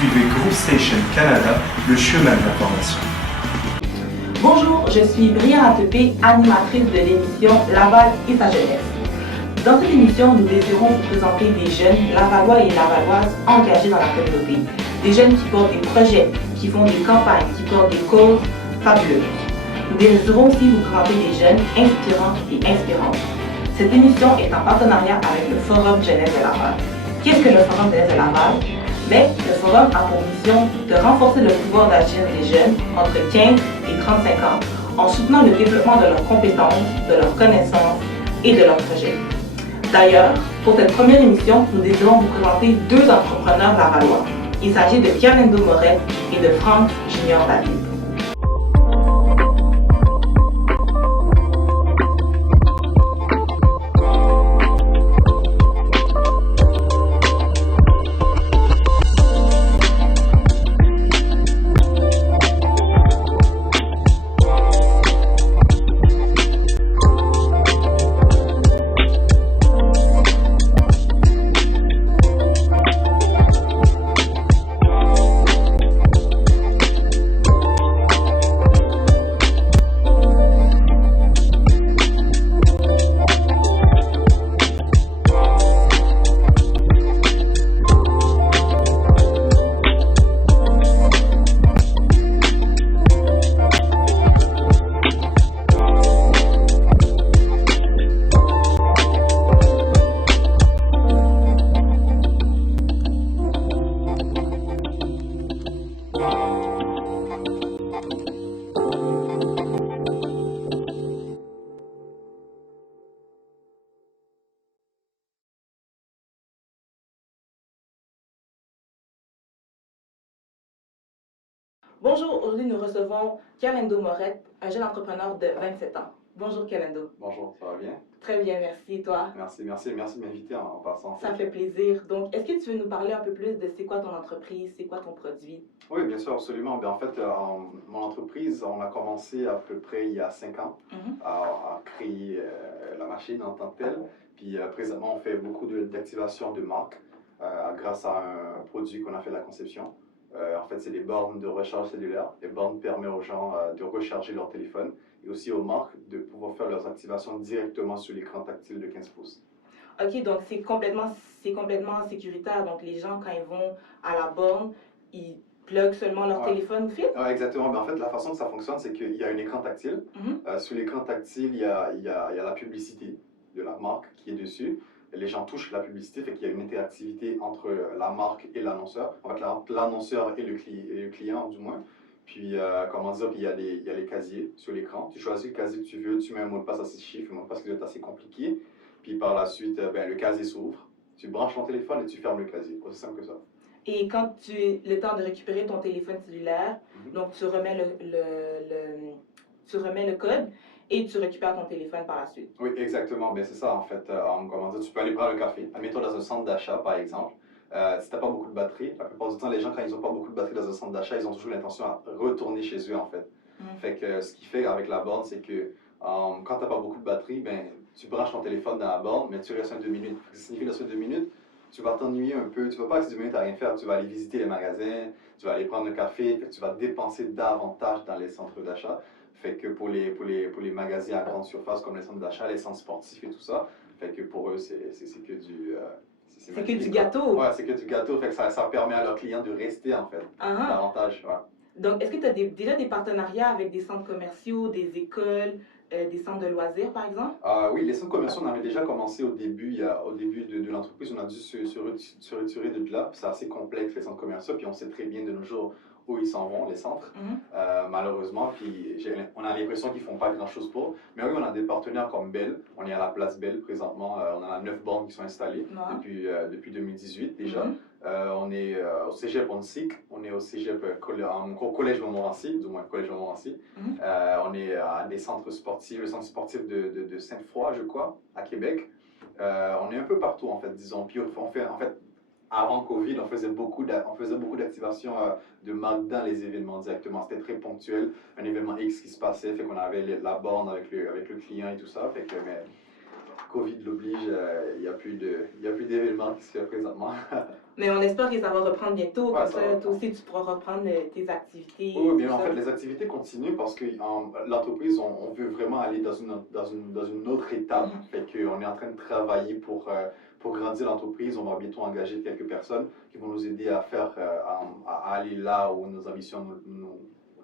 suivez Group Station Canada, le chemin de l'information. Bonjour, je suis Brianna Tepé, animatrice de l'émission Laval et sa jeunesse. Dans cette émission, nous désirons vous présenter des jeunes Lavallois et Lavalloises engagés dans la communauté. Des jeunes qui portent des projets, qui font des campagnes, qui portent des causes fabuleuses. Nous désirons aussi vous présenter des jeunes inspirants et inspirantes. Cette émission est en partenariat avec le Forum Jeunesse de Laval. Qu'est-ce que le Forum Jeunesse de Laval? Le Forum a pour mission de renforcer le pouvoir d'agir des jeunes entre 15 et 35 ans en soutenant le développement de leurs compétences, de leurs connaissances et de leurs projets. D'ailleurs, pour cette première émission, nous désirons vous présenter deux entrepreneurs lavallois. Il s'agit de Pierre-Lendo Morette et de Franck Junior David. Bonjour, aujourd'hui nous recevons Pierre-Lendo Morette, un jeune entrepreneur de 27 ans. Bonjour Pierre-Lendo. Bonjour, ça va bien? Très bien, merci. Toi? Merci de m'inviter en passant. Ça fait plaisir. Donc, est-ce que tu veux nous parler un peu plus de c'est quoi ton entreprise, c'est quoi ton produit? Oui, bien sûr, absolument. En fait, mon entreprise, on a commencé à peu près il y a 5 ans à créer la machine en tant que telle. Puis présentement, on fait beaucoup d'activation de marque grâce à un produit qu'on a fait la conception. En fait, c'est des bornes de recharge cellulaire. Les bornes permettent aux gens de recharger leur téléphone et aussi aux marques de pouvoir faire leurs activations directement sur l'écran tactile de 15 pouces. Ok, donc c'est complètement sécuritaire. Donc les gens, quand ils vont à la borne, ils pluguent seulement leur téléphone au fil? Ouais, exactement. Mais en fait, la façon que ça fonctionne, c'est qu'il y a un écran tactile. Sur l'écran tactile, il y a la publicité de la marque qui est dessus. Les gens touchent la publicité, fait qu'il y a une interactivité entre la marque et l'annonceur. En fait, l'annonceur et le client, du moins. Puis, comment dire, puis il y a les casiers sur l'écran. Tu choisis le casier que tu veux, tu mets un mot de passe à 6 chiffres, un mot de passe qui est assez compliqué. Puis par la suite, le casier s'ouvre. Tu branches ton téléphone et tu fermes le casier. C'est aussi simple que ça. Et quand tu as le temps de récupérer ton téléphone cellulaire, donc tu remets le code et tu récupères ton téléphone par la suite. Oui, exactement. C'est ça, en fait. Comment dire, tu peux aller prendre le café. Admettons dans un centre d'achat, par exemple. Si tu n'as pas beaucoup de batterie, la plupart du temps, les gens, quand ils n'ont pas beaucoup de batterie dans un centre d'achat, ils ont toujours l'intention à retourner chez eux, en fait. Fait que ce qui fait avec la borne, c'est que quand tu n'as pas beaucoup de batterie, tu branches ton téléphone dans la borne, mais tu restes 2 minutes. Ça signifie que dans 2 minutes, tu vas t'ennuyer un peu. Tu ne vas pas rester 2 minutes à rien faire. Tu vas aller visiter les magasins, tu vas aller prendre le café, puis tu vas dépenser davantage dans les centres d'achat. Fait que pour les magasins à grande surface comme les centres d'achat, les centres sportifs et tout ça, fait que pour eux, c'est que du... c'est que du gâteau. Ouais, c'est que du gâteau. Fait que ça permet à leurs clients de rester, en fait, davantage. Ouais. Donc, est-ce que tu as déjà des partenariats avec des centres commerciaux, des écoles, des centres de loisirs, par exemple? Oui, les centres commerciaux, on avait déjà commencé au début de l'entreprise. On a dû se retirer de là. C'est assez complexe, les centres commerciaux. Puis on sait très bien de nos jours où ils s'en vont, les centres, malheureusement. Puis on a l'impression qu'ils ne font pas grand-chose pour. Mais oui, on a des partenaires comme Bell. On est à la place Bell présentement. On a 9 bornes qui sont installées depuis 2018 déjà. On est au cégep Onsic, on est au cégep au collège Montmorency, du moins collège Montmorency. On est à des centres sportifs, le centre sportif de Sainte-Foy, je crois, à Québec. On est un peu partout, en fait, disons. Puis on fait, en fait, avant Covid, on faisait beaucoup d'activations de marque dans les événements directement. C'était très ponctuel, un événement X qui se passait, fait qu'on avait la borne avec le client et tout ça. Fait que, mais Covid l'oblige, il n'y a plus d'événements qui se fait présentement. Mais on espère que ça va reprendre bientôt, Ouais, comme ça ça, va toi reprendre. aussi, tu pourras reprendre tes activités. Oui, bien, tout en ça. fait, les activités continuent parce que l'entreprise, on veut vraiment aller dans une autre étape. Mhm. Fait qu'on est en train de travailler pour grandir l'entreprise. On va bientôt engager quelques personnes qui vont nous aider à faire, à aller là où nos ambitions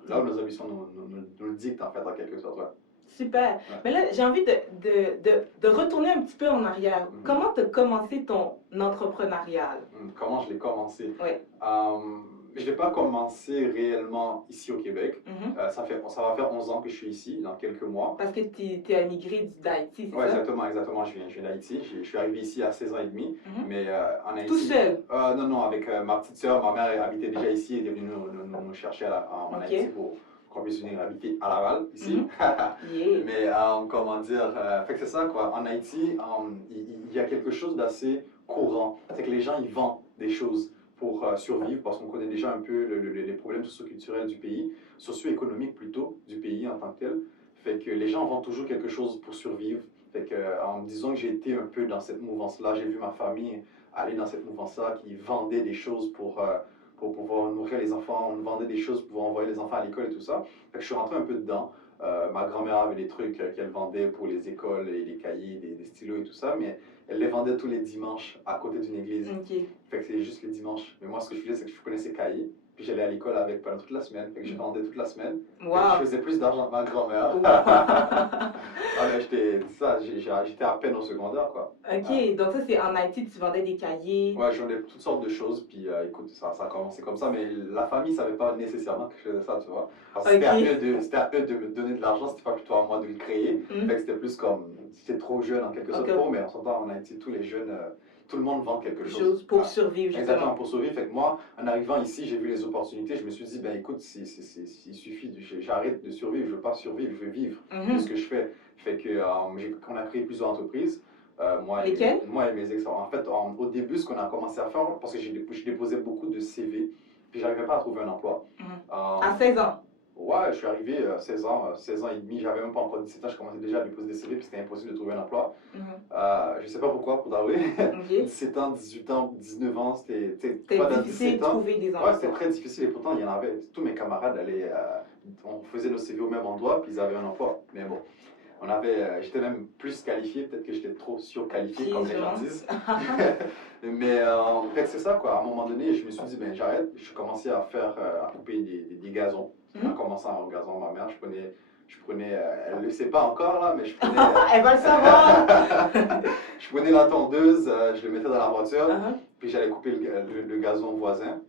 là où nos ambitions nous le dictent, en fait, en quelque sorte. Ouais. Super. Ouais. Mais là, j'ai envie de retourner un petit peu en arrière. Mhm. Comment tu as commencé ton entrepreneuriat? Comment je l'ai commencé? Oui. Je ne l'ai pas commencé réellement ici au Québec. Mhm. Ça va faire 11 ans que je suis ici, dans quelques mois. Parce que tu es immigré d'Haïti, c'est Ouais, ça? exactement. Je viens d'Haïti. Je suis arrivé ici à 16 ans et demi. Mhm. Mais en Haïti. Tout seul? Non, avec ma petite sœur. Ma mère habitait déjà ici. Elle est venue nous chercher en Ok. Haïti pour qu'on puisse venir habiter à Laval, ici. Mhm. Yeah. Mais comment dire, fait que c'est ça quoi. En Haïti, il y a quelque chose d'assez courant. C'est que les gens ils vendent des choses pour survivre parce qu'on connaît déjà un peu les problèmes socio-culturels du pays, socio-économiques plutôt du pays en tant que tel. Fait que les gens vendent toujours quelque chose pour survivre. Fait que en me disant que j'ai été un peu dans cette mouvance-là, j'ai vu ma famille aller dans cette mouvance-là qui vendait des choses pour pouvoir nourrir les enfants, on vendait des choses pour envoyer les enfants à l'école et tout ça. Fait que je suis rentré un peu dedans. Ma grand-mère avait des trucs qu'elle vendait pour les écoles et les cahiers, des stylos et tout ça, mais elle les vendait tous les dimanches à côté d'une église. Ok. Fait que c'est juste les dimanches. Mais moi, ce que je faisais, c'est que je prenais ces cahiers, puis j'allais à l'école avec pendant toute la semaine. Fait que je vendais toute la semaine. Fait que je Wow. faisais plus d'argent que ma grand-mère. Wow. Ah, mais j'étais à peine au secondaire, quoi. Ok, donc ça c'est en Haïti, tu vendais des cahiers. Ouais, j'en ai toutes sortes de choses, puis écoute, ça a commencé comme ça, mais la famille ne savait pas nécessairement que je faisais ça, tu vois. Parce que Ok. c'était à eux de me donner de l'argent, c'était pas plutôt à moi de le créer. Mhm. Fait que c'était plus comme, j'étais trop jeune en quelque sorte Ok. pour, mais on s'entend en Haïti, tous les jeunes, tout le monde vend quelque chose. Pour Ah, survivre, exactement, justement. pour survivre. Fait que moi, en arrivant ici, j'ai vu les opportunités, je me suis dit, ben écoute, il suffit, j'arrête de survivre, je veux pas survivre, je veux vivre. C'est Mhm. ce que je fais. Fait que on a créé plusieurs entreprises. Lesquelles? Moi et mes ex. En fait, au début, ce qu'on a commencé à faire, parce que je déposais beaucoup de CV, puis j'arrivais pas à trouver un emploi. Mhm. Euh, À 16 ans. ouais, je suis arrivé 16 ans et demi, j'avais même pas encore 17 ans, je commençais déjà à déposer des CV, puis c'était impossible de trouver un emploi. Mhm. Je sais pas pourquoi, pour t'avouer. Ok. 17 ans, 18 ans, 19 ans, c'était C'était pas dans difficile 17 de ans. trouver des Ouais, emplois. c'était très difficile et pourtant il y en avait. Tous mes camarades allaient, on faisait nos CV au même endroit, puis ils avaient un emploi. Mais bon. J'étais même plus qualifié, peut-être que j'étais trop surqualifié, comme les gens disent. Mais fait que c'est ça, quoi. À un moment donné, je me suis dit, ben j'arrête. Je commençais à à couper des gazons. En commençant au gazon, ma mère, elle ne le sait pas encore, là, mais je prenais... Elle va le savoir! je prenais la tondeuse, je le mettais dans la voiture, Uh-huh. puis j'allais couper le gazon voisin,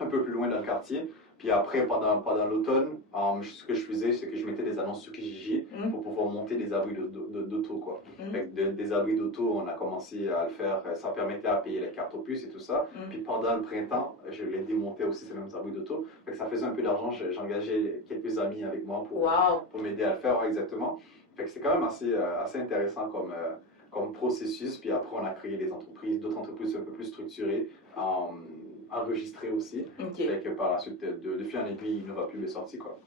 un peu plus loin dans le quartier. Puis après, pendant l'automne, ce que je faisais, c'est que je mettais des annonces sur Kijiji pour pouvoir monter des abris d'auto, quoi. Fait que des abris d'auto, on a commencé à le faire. Ça permettait à payer les cartes aux puces et tout ça. Puis pendant le printemps, je les démontais aussi, ces mêmes abris d'auto. Fait que ça faisait un peu d'argent. J'engageais quelques amis avec moi pour m'aider à le faire, ouais, exactement. Fait que c'était quand même assez intéressant comme processus. Puis après, on a créé des entreprises, d'autres entreprises un peu plus structurées. Enregistré aussi. Okay. Fait que par la suite, de fil en aiguille, InnovaPub est sorti, quoi.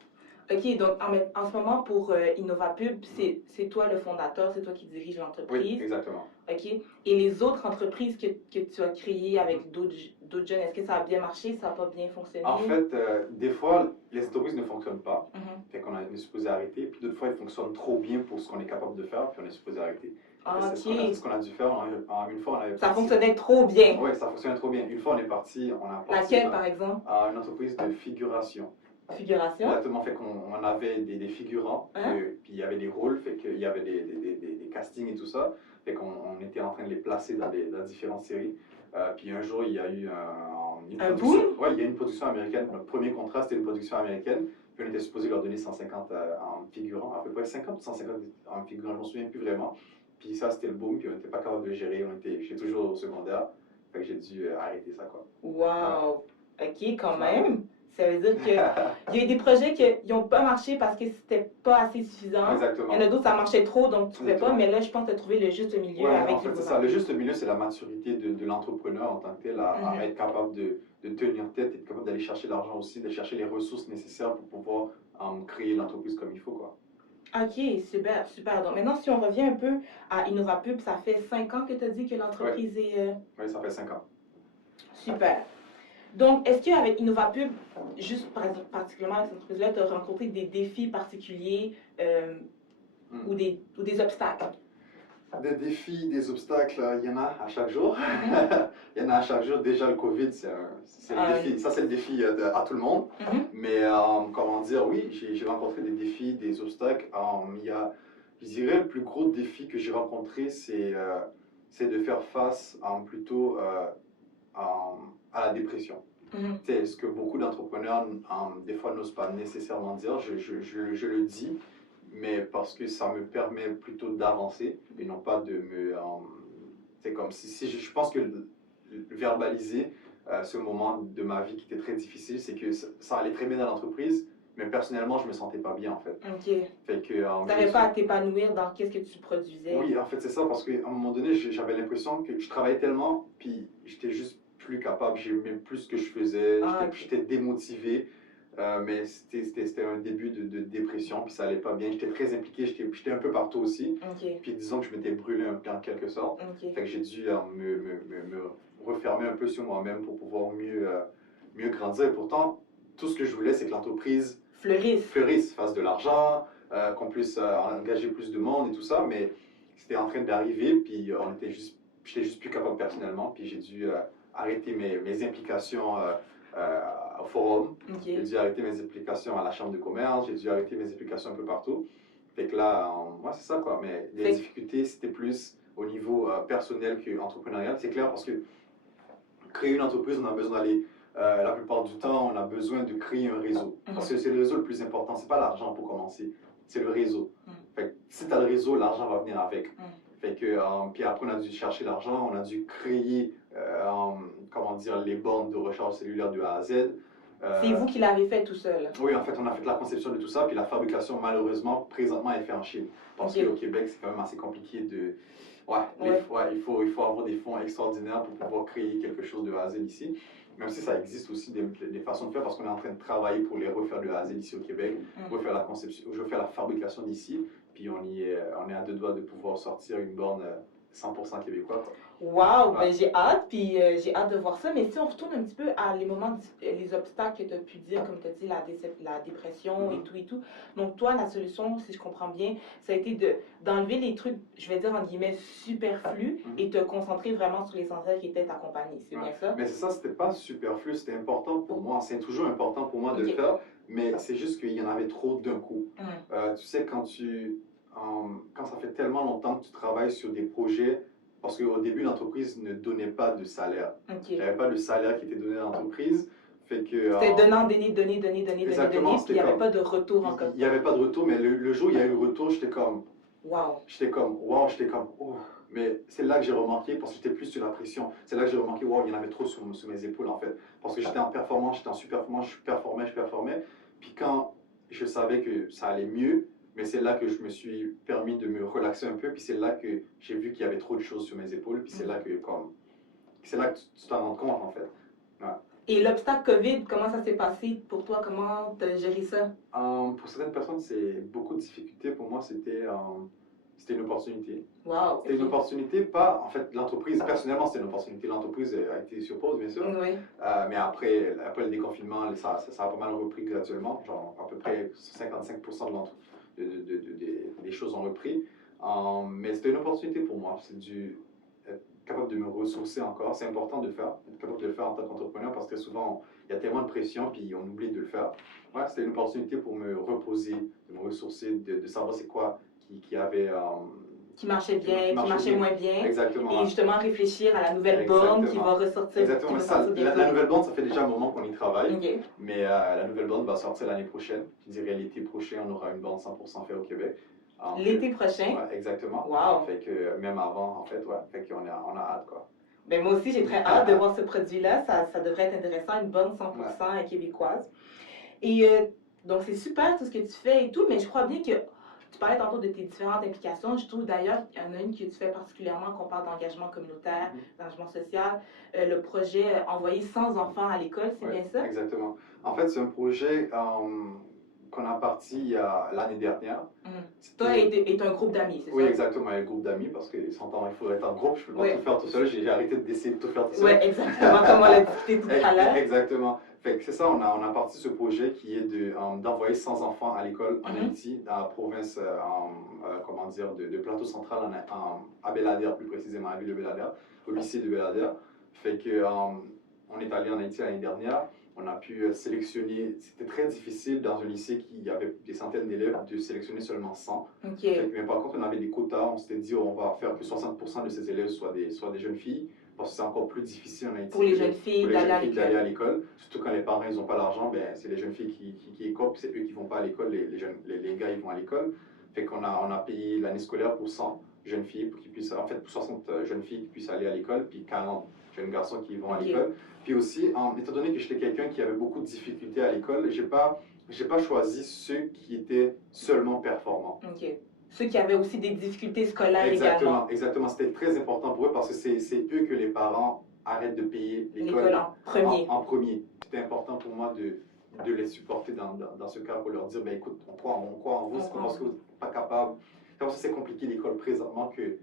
Ok, donc en ce moment, pour InnovaPub, c'est toi le fondateur, c'est toi qui dirige l'entreprise. Oui, exactement. Ok. Et les autres entreprises que tu as créées avec d'autres jeunes, est-ce que ça a bien marché, ça n'a pas bien fonctionné? En fait, des fois, les entreprises ne fonctionnent pas. Fait qu'on est supposé arrêter. Puis d'autres fois, elles fonctionnent trop bien pour ce qu'on est capable de faire, puis on est supposé arrêter. C'est ce qu'on a dû faire. Une fois, on avait ça fonctionnait trop bien. Oui, ça fonctionnait trop bien. Une fois, on est parti. Laquelle, par exemple? Une entreprise de figuration. Figuration? Exactement. Fait qu'on avait des figurants, puis il y avait des rôles, fait qu'il y avait des castings et tout ça. Fait qu'on était en train de les placer dans différentes séries. Puis un jour, il y a eu un boom? Oui, il y a une production américaine. Notre premier contrat, c'était une production américaine. Puis on était supposé leur donner 150 en figurants, à peu près 50 ou 150 en figurants, je ne m'en souviens plus vraiment. Puis ça, c'était le boom, puis on n'était pas capable de gérer. J'étais toujours au secondaire. Fait que j'ai dû arrêter ça, quoi. Wow! Ok, quand même. Ça veut dire qu'il y a eu des projets qui n'ont pas marché parce que c'était pas assez suffisant. Exactement. Il y en a d'autres, ça marchait trop, donc tu ne pouvais pas. Mais là, je pense que tu as trouvé le juste milieu avec en fait, c'est ça. Le juste milieu, c'est la maturité de l'entrepreneur en tant que tel, à être capable de tenir tête, être capable d'aller chercher l'argent aussi, de chercher les ressources nécessaires pour pouvoir créer l'entreprise comme il faut, quoi. Ok, super, super. Donc maintenant, si on revient un peu à InnovaPub, ça fait 5 ans que tu as dit que l'entreprise est... Oui, ça fait 5 ans. Super. Donc, est-ce qu'avec InnovaPub, juste particulièrement avec cette entreprise-là, tu as rencontré des défis particuliers ou des obstacles? Des défis, des obstacles, il y en a à chaque jour. Il y en a à chaque jour. Déjà, le COVID, c'est le défi. Ça, c'est le défi à tout le monde. Mais comment dire, oui, j'ai rencontré des défis, des obstacles. Je dirais, le plus gros défi que j'ai rencontré, c'est de faire face plutôt à la dépression. C'est ce que beaucoup d'entrepreneurs, des fois, n'osent pas nécessairement dire. Je le dis, mais parce que ça me permet plutôt d'avancer et non pas de me... c'est comme si je pense que verbaliser ce moment de ma vie qui était très difficile, c'est que ça allait très bien dans l'entreprise, mais personnellement, je me sentais pas bien en fait. Ok. Fait que... tu n'avais pas à t'épanouir dans qu'est-ce que tu produisais. Oui, en fait, c'est ça, parce qu'à un moment donné, j'avais l'impression que je travaillais tellement, puis j'étais juste plus capable, j'aimais plus ce que je faisais, j'étais démotivé. Mais c'était un début de dépression, puis ça allait pas bien. J'étais très impliqué, j'étais un peu partout aussi. Puis disons que je m'étais brûlé un peu en quelque sorte. Fait que j'ai dû me refermer un peu sur moi-même pour pouvoir mieux grandir. Et pourtant, tout ce que je voulais, c'est que l'entreprise fleurisse, fasse de l'argent, qu'on puisse engager plus de monde et tout ça. Mais c'était en train d'arriver, puis j'étais juste plus capable personnellement. Puis j'ai dû arrêter mes implications au forum. J'ai dû arrêter mes applications à la chambre de commerce, j'ai dû arrêter mes applications un peu partout. Fait que là, ouais, c'est ça quoi. Mais les difficultés, c'était plus au niveau personnel qu'entrepreneurial. C'est clair parce que créer une entreprise, on a besoin d'aller, la plupart du temps, on a besoin de créer un réseau. Parce que c'est le réseau le plus important, c'est pas l'argent pour commencer, c'est le réseau. Fait que si tu as le réseau, l'argent va venir avec. Fait que, puis après, on a dû chercher l'argent, on a dû créer, comment dire, les bornes de recharge cellulaire de A à Z. C'est vous qui l'avez fait tout seul? Oui, en fait, on a fait la conception de tout ça, puis la fabrication, malheureusement, présentement, est faite en Chine. Parce qu'au Québec, c'est quand même assez compliqué de... il faut avoir des fonds extraordinaires pour pouvoir créer quelque chose de A à Z ici. Même si ça existe aussi des façons de faire, parce qu'on est en train de travailler pour les refaire de A à Z ici au Québec, refaire la conception, refaire la fabrication d'ici, puis on est à 2 doigts de pouvoir sortir une borne 100% québécois. Wow, ben j'ai hâte, puis j'ai hâte de voir ça. Mais si on retourne un petit peu à les obstacles que tu as pu dire, comme tu as dit, la dépression et tout. Donc toi, la solution, si je comprends bien, ça a été d'enlever les trucs, je vais dire en guillemets, superflus et te concentrer vraiment sur l'essentiel qui était ta compagnie. C'est bien ça? Mais c'est ça, c'était pas superflu, c'était important pour moi. C'est toujours important pour moi de le faire, mais c'est juste qu'il y en avait trop d'un coup. Tu sais, quand ça fait tellement longtemps que tu travailles sur des projets, parce qu'au début, l'entreprise ne donnait pas de salaire. Il n'y avait pas de salaire qui était donné à l'entreprise. C'était donnant, donner, puis il n'y avait pas de retour encore. Il n'y avait pas de retour, mais le jour où il y a eu le retour, j'étais comme... Wow. Oh. Mais c'est là que j'ai remarqué, parce que j'étais plus sur la pression, c'est là que j'ai remarqué, wow, il y en avait trop sur mes épaules en fait. Parce que j'étais en performance, j'étais en super-performance, je performais. Puis quand je savais que ça allait mieux, mais c'est là que je me suis permis de me relaxer un peu, puis c'est là que j'ai vu qu'il y avait trop de choses sur mes épaules, puis c'est là que tu t'en rends compte en fait. Ouais. Et l'obstacle COVID, comment ça s'est passé pour toi? Comment tu as géré ça? Pour certaines personnes, c'est beaucoup de difficultés. Pour moi, c'était une opportunité. Wow. C'était une opportunité, pas en fait l'entreprise, personnellement c'était une opportunité. L'entreprise a été sur pause, bien sûr. Oui. Mais après le déconfinement, ça a pas mal repris graduellement. Genre à peu près 55% des choses ont repris. Mais c'était une opportunité pour moi. C'est être capable de me ressourcer encore. C'est important de le faire, être capable de le faire en tant qu'entrepreneur parce que souvent il y a tellement de pression puis on oublie de le faire. Ouais, c'était une opportunité pour me reposer, de me ressourcer, de savoir c'est quoi qui avait... qui marchait bien, qui marchait moins bien. Exactement. Et justement réfléchir à la nouvelle borne qui va ressortir. Exactement. La nouvelle borne, ça fait déjà un moment qu'on y travaille. Okay. Mais la nouvelle borne va sortir l'année prochaine. Je dirais l'été prochain, on aura une borne 100% faite au Québec. L'été prochain? Ouais, exactement. Wow. Fait que même avant, en fait, ouais. Fait qu'on a hâte, quoi. Ben moi aussi, j'ai très hâte de voir ce produit-là. Ça devrait être intéressant, une borne 100% québécoise. Et donc, c'est super tout ce que tu fais et tout, mais je crois bien que tu parlais tantôt de tes différentes implications. Je trouve d'ailleurs qu'il y en a une que tu fais particulièrement, qu'on parle d'engagement communautaire, d'engagement social, le projet Envoyer 100 enfants à l'école, c'est bien ça? Exactement. En fait, c'est un projet qu'on a parti il y a l'année dernière. Toi et un groupe d'amis, c'est ça? Oui, exactement, un groupe d'amis, parce que s'entend, il faudrait être en groupe, je ne peux pas tout faire tout seul, j'ai arrêté d'essayer de tout faire tout seul. Oui, exactement, comme on l'a discuté tout à l'heure. Exactement. Fait que c'est ça, on a parti ce projet qui est d'envoyer 100 enfants à l'école en Haïti, dans la province, comment dire, de Plateau Central, à Belader, plus précisément, à la ville de Belader, au lycée de Belader. Fait que on est allé en Haïti l'année dernière. On a pu sélectionner, c'était très difficile dans un lycée qui avait des centaines d'élèves de sélectionner seulement 100. Mais par contre, on avait des quotas, on s'était dit on va faire que 60% de ces élèves soient des jeunes filles, parce que c'est encore plus difficile en Haïti pour les jeunes filles d'aller à l'école. Surtout quand les parents n'ont pas l'argent, ben, c'est les jeunes filles qui écopent, c'est eux qui ne vont pas à l'école, les gars ils vont à l'école. Fait qu'on a payé l'année scolaire pour 100 jeunes filles, pour qu'ils puissent, en fait pour 60 jeunes filles qui puissent aller à l'école, puis 40 jeunes garçons qui vont à l'école. Puis aussi, étant donné que j'étais quelqu'un qui avait beaucoup de difficultés à l'école, j'ai pas choisi ceux qui étaient seulement performants. Ceux qui avaient aussi des difficultés scolaires également. Exactement. C'était très important pour eux parce que c'est eux que les parents arrêtent de payer l'école en premier. C'était important pour moi de les supporter dans ce cas pour leur dire, ben, écoute, on croit en vous, c'est pas parce que vous n'êtes pas capable. C'est parce que c'est compliqué l'école présentement que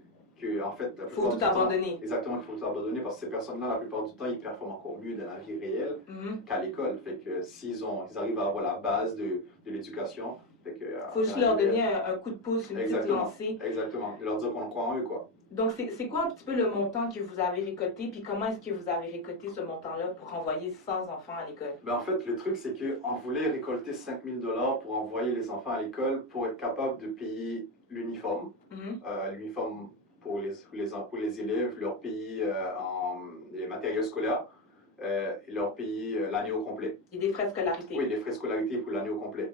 en fait, il faut tout abandonner. Exactement, il faut tout abandonner parce que ces personnes-là, la plupart du temps, ils performent encore mieux dans la vie réelle qu'à l'école. Fait que s'ils arrivent à avoir la base de l'éducation, il faut juste leur donner un coup de pouce, une petite lancée. Exactement, et leur dire qu'on croit en eux, quoi. Donc, c'est quoi un petit peu le montant que vous avez récolté, puis comment est-ce que vous avez récolté ce montant-là pour envoyer 100 enfants à l'école? Ben, en fait, le truc, c'est qu'on voulait récolter 5 000 $ pour envoyer les enfants à l'école pour être capable de payer l'uniforme. L'uniforme pour les élèves, leur payer les matériels scolaires, et leur payer l'année au complet. Et des frais de scolarité? Oui, des frais de scolarité pour l'année au complet.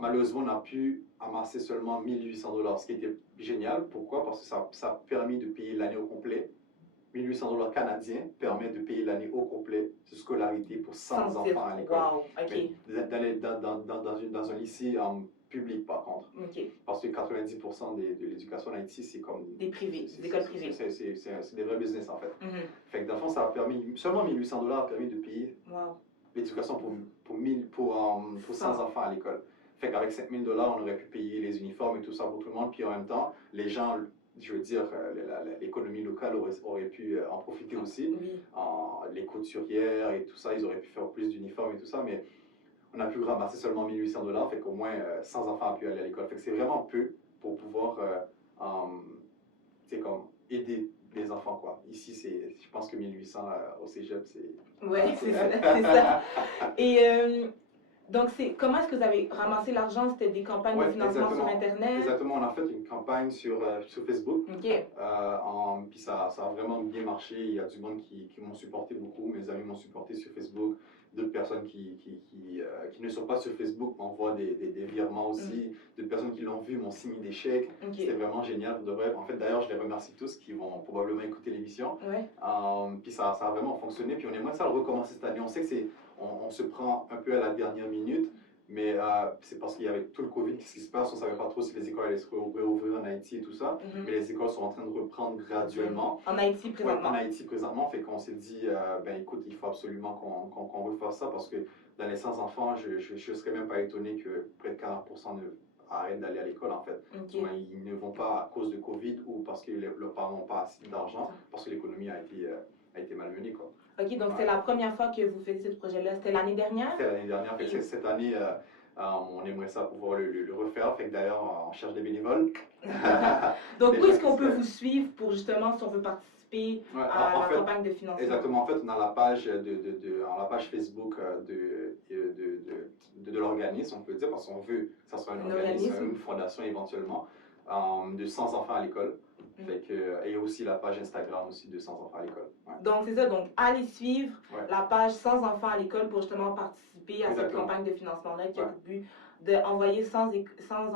Malheureusement, on a pu amasser seulement 1 800 $, ce qui était génial. Pourquoi? Parce que ça a permis de payer l'année au complet. 1 800 $ canadiens permet de payer l'année au complet de scolarité pour 100 enfants à l'école. Wow, OK. Dans un lycée public, par contre. Parce que 90% de l'éducation en Haïti, c'est comme... Des privés, des écoles privées. C'est des vrais business, en fait. Fait que dans le fond, ça a permis... Seulement 1 800 $ a permis de payer l'éducation pour 100 enfants à l'école. Fait qu'avec 5 000 $, on aurait pu payer les uniformes et tout ça pour tout le monde. Puis en même temps, les gens, je veux dire, l'économie locale aurait pu en profiter aussi. Les couturières et tout ça, ils auraient pu faire plus d'uniformes et tout ça. Mais on a pu ramasser seulement 1 800 $. Fait qu'au moins 100 enfants ont pu aller à l'école. Fait que c'est vraiment peu pour pouvoir comme aider les enfants, quoi. Ici, je pense que 1 800 au cégep, c'est... Ouais, c'est ça. Et donc, comment est-ce que vous avez ramassé l'argent? C'était des campagnes de financement sur Internet? Exactement, on a fait une campagne sur Facebook. Puis ça a vraiment bien marché. Il y a du monde qui m'ont supporté beaucoup. Mes amis m'ont supporté sur Facebook. D'autres personnes qui ne sont pas sur Facebook m'envoient des virements aussi. D'autres personnes qui l'ont vu m'ont signé des chèques. C'était vraiment génial. En fait, d'ailleurs, je les remercie tous qui vont probablement écouter l'émission. Puis ça a vraiment fonctionné. Puis on aimerait ça le recommencer cette année. On sait que on se prend un peu à la dernière minute, mais c'est parce qu'il y avait tout le Covid, qu'est-ce qui se passe, on ne savait pas trop si les écoles allaient se réouvrir en Haïti et tout ça, mais les écoles sont en train de reprendre graduellement. En Haïti présentement? En Haïti présentement, fait qu'on s'est dit, ben écoute, il faut absolument qu'on refasse ça, parce que dans les 100 enfants, je ne serais même pas étonné que près de 40% arrêtent d'aller à l'école, en fait. Ils ne vont pas à cause de Covid ou parce que leurs parents n'ont pas assez d'argent, parce que l'économie a été malmenée, quoi. OK, donc c'est la première fois que vous faites ce projet-là. C'était l'année dernière? C'était l'année dernière. Fait cette année, on aimerait ça pouvoir le refaire. Fait que d'ailleurs, on cherche des bénévoles. Donc, où est-ce qu'on peut vous suivre pour justement, si on veut participer à la campagne de financement? Exactement. En fait, on a la page, la page Facebook de l'organisme, on peut dire, parce qu'on veut que ça soit un organisme, une fondation éventuellement, de 100 enfants à l'école. Et aussi la page Instagram aussi de 100 enfants à l'école. Donc c'est ça, donc allez suivre la page 100 enfants à l'école pour justement participer à cette campagne de financement-là qui a pour but d'envoyer 100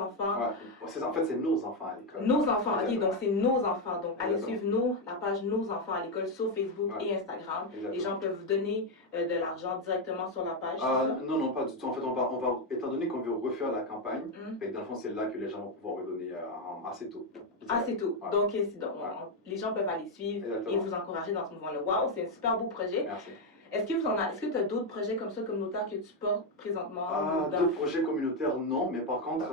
enfants. En fait, c'est nos enfants à l'école. Nos enfants, ok, donc c'est nos enfants. Donc allez suivre la page Nos enfants à l'école sur Facebook et Instagram. Les gens peuvent vous donner de l'argent directement sur la page. Non, pas du tout. En fait, étant donné qu'on veut refaire la campagne, dans le fond, c'est là que les gens vont pouvoir redonner assez tôt. Assez tôt. Donc, les gens peuvent aller suivre et vous encourager dans ce mouvement-là. Waouh, c'est un super beau projet. Merci. Est-ce que tu as d'autres projets comme ça communautaires que tu portes présentement? D'autres projets communautaires, non, mais par contre,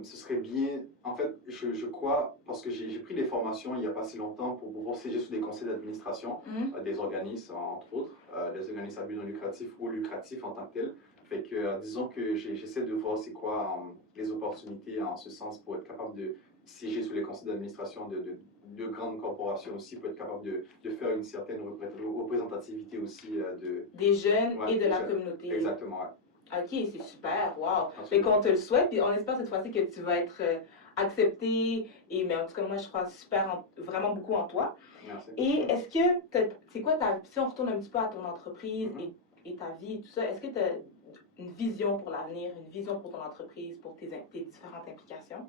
ce serait bien. En fait, je crois, parce que j'ai pris des formations il n'y a pas si longtemps pour pouvoir siéger sous des conseils d'administration, des organismes, entre autres, des organismes à but non lucratif ou lucratifs en tant que tels. Fait que, disons que j'essaie de voir c'est quoi les opportunités en ce sens pour être capable de siéger sous les conseils d'administration de grandes corporations aussi, pour être capable de faire une certaine représentativité aussi des jeunes ouais, et de des la jeunes. communauté. Exactement, ouais. Ok, c'est super, wow. Absolument. Fait qu'on te le souhaite, puis on espère cette fois-ci que tu vas être accepté, mais en tout cas, moi, je crois vraiment beaucoup en toi. Merci. Et est-ce que, c'est quoi si on retourne un petit peu à ton entreprise et ta vie et tout ça, est-ce que tu as une vision pour l'avenir, une vision pour ton entreprise, pour tes différentes implications?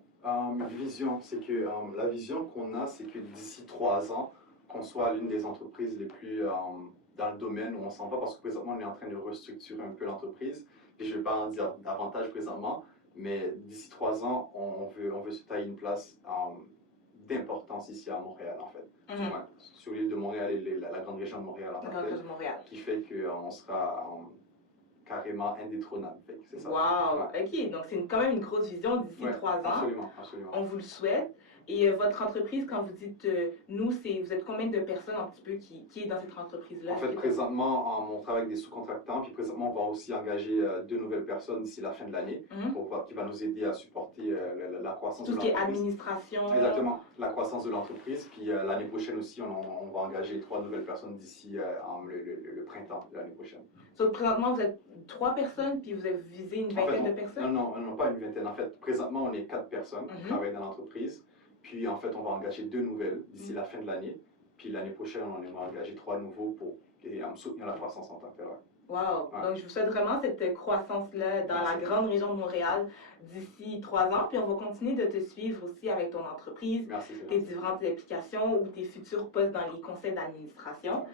Vision, c'est que la vision qu'on a, c'est que d'ici 3 ans, qu'on soit l'une des entreprises les plus dans le domaine où on s'en va, parce que présentement, on est en train de restructurer un peu l'entreprise, et je ne vais pas en dire davantage présentement, mais d'ici 3 ans, on veut se tailler une place d'importance ici à Montréal, en fait. Ouais, sur l'île de Montréal et la grande région de Montréal en tant que telle, qui fait qu'on sera carrément indétrônable. C'est ça. Wow! Ouais. OK, donc c'est quand même une grosse vision d'ici 3 ans. Absolument, absolument. On vous le souhaite. Et votre entreprise, quand vous dites nous, vous êtes combien de personnes un petit peu qui est dans cette entreprise-là? En fait, présentement, on travaille avec des sous-contractants, puis présentement, on va aussi engager 2 nouvelles personnes d'ici la fin de l'année, qui va nous aider à supporter la croissance de l'entreprise. Tout ce qui est administration. Exactement, la croissance de l'entreprise. Puis l'année prochaine aussi, on va engager 3 nouvelles personnes d'ici le printemps de l'année prochaine. Donc, présentement, vous êtes 3 personnes, puis vous avez visé une vingtaine de personnes? Non, pas une vingtaine. En fait, présentement, on est 4 personnes qui travaillent dans l'entreprise. Puis, en fait, on va engager 2 nouvelles d'ici la fin de l'année. Puis, l'année prochaine, on aimerait engager 3 nouveaux pour soutenir la croissance en tant que telle. Wow! Ouais. Donc, je vous souhaite vraiment cette croissance-là dans la grande région de Montréal d'ici 3 ans. Puis, on va continuer de te suivre aussi avec ton entreprise, tes différentes applications ou tes futurs postes dans les conseils d'administration.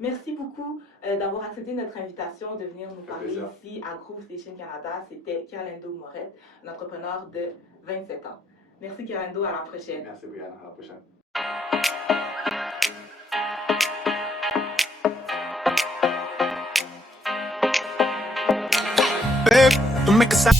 Merci beaucoup d'avoir accepté notre invitation de venir nous parler ici à Groove Station Canada. C'était Carlendo Morette, un entrepreneur de 27 ans. Merci Carlendo, à la prochaine. Merci Brianna, à la prochaine. Babe, don't make a sound.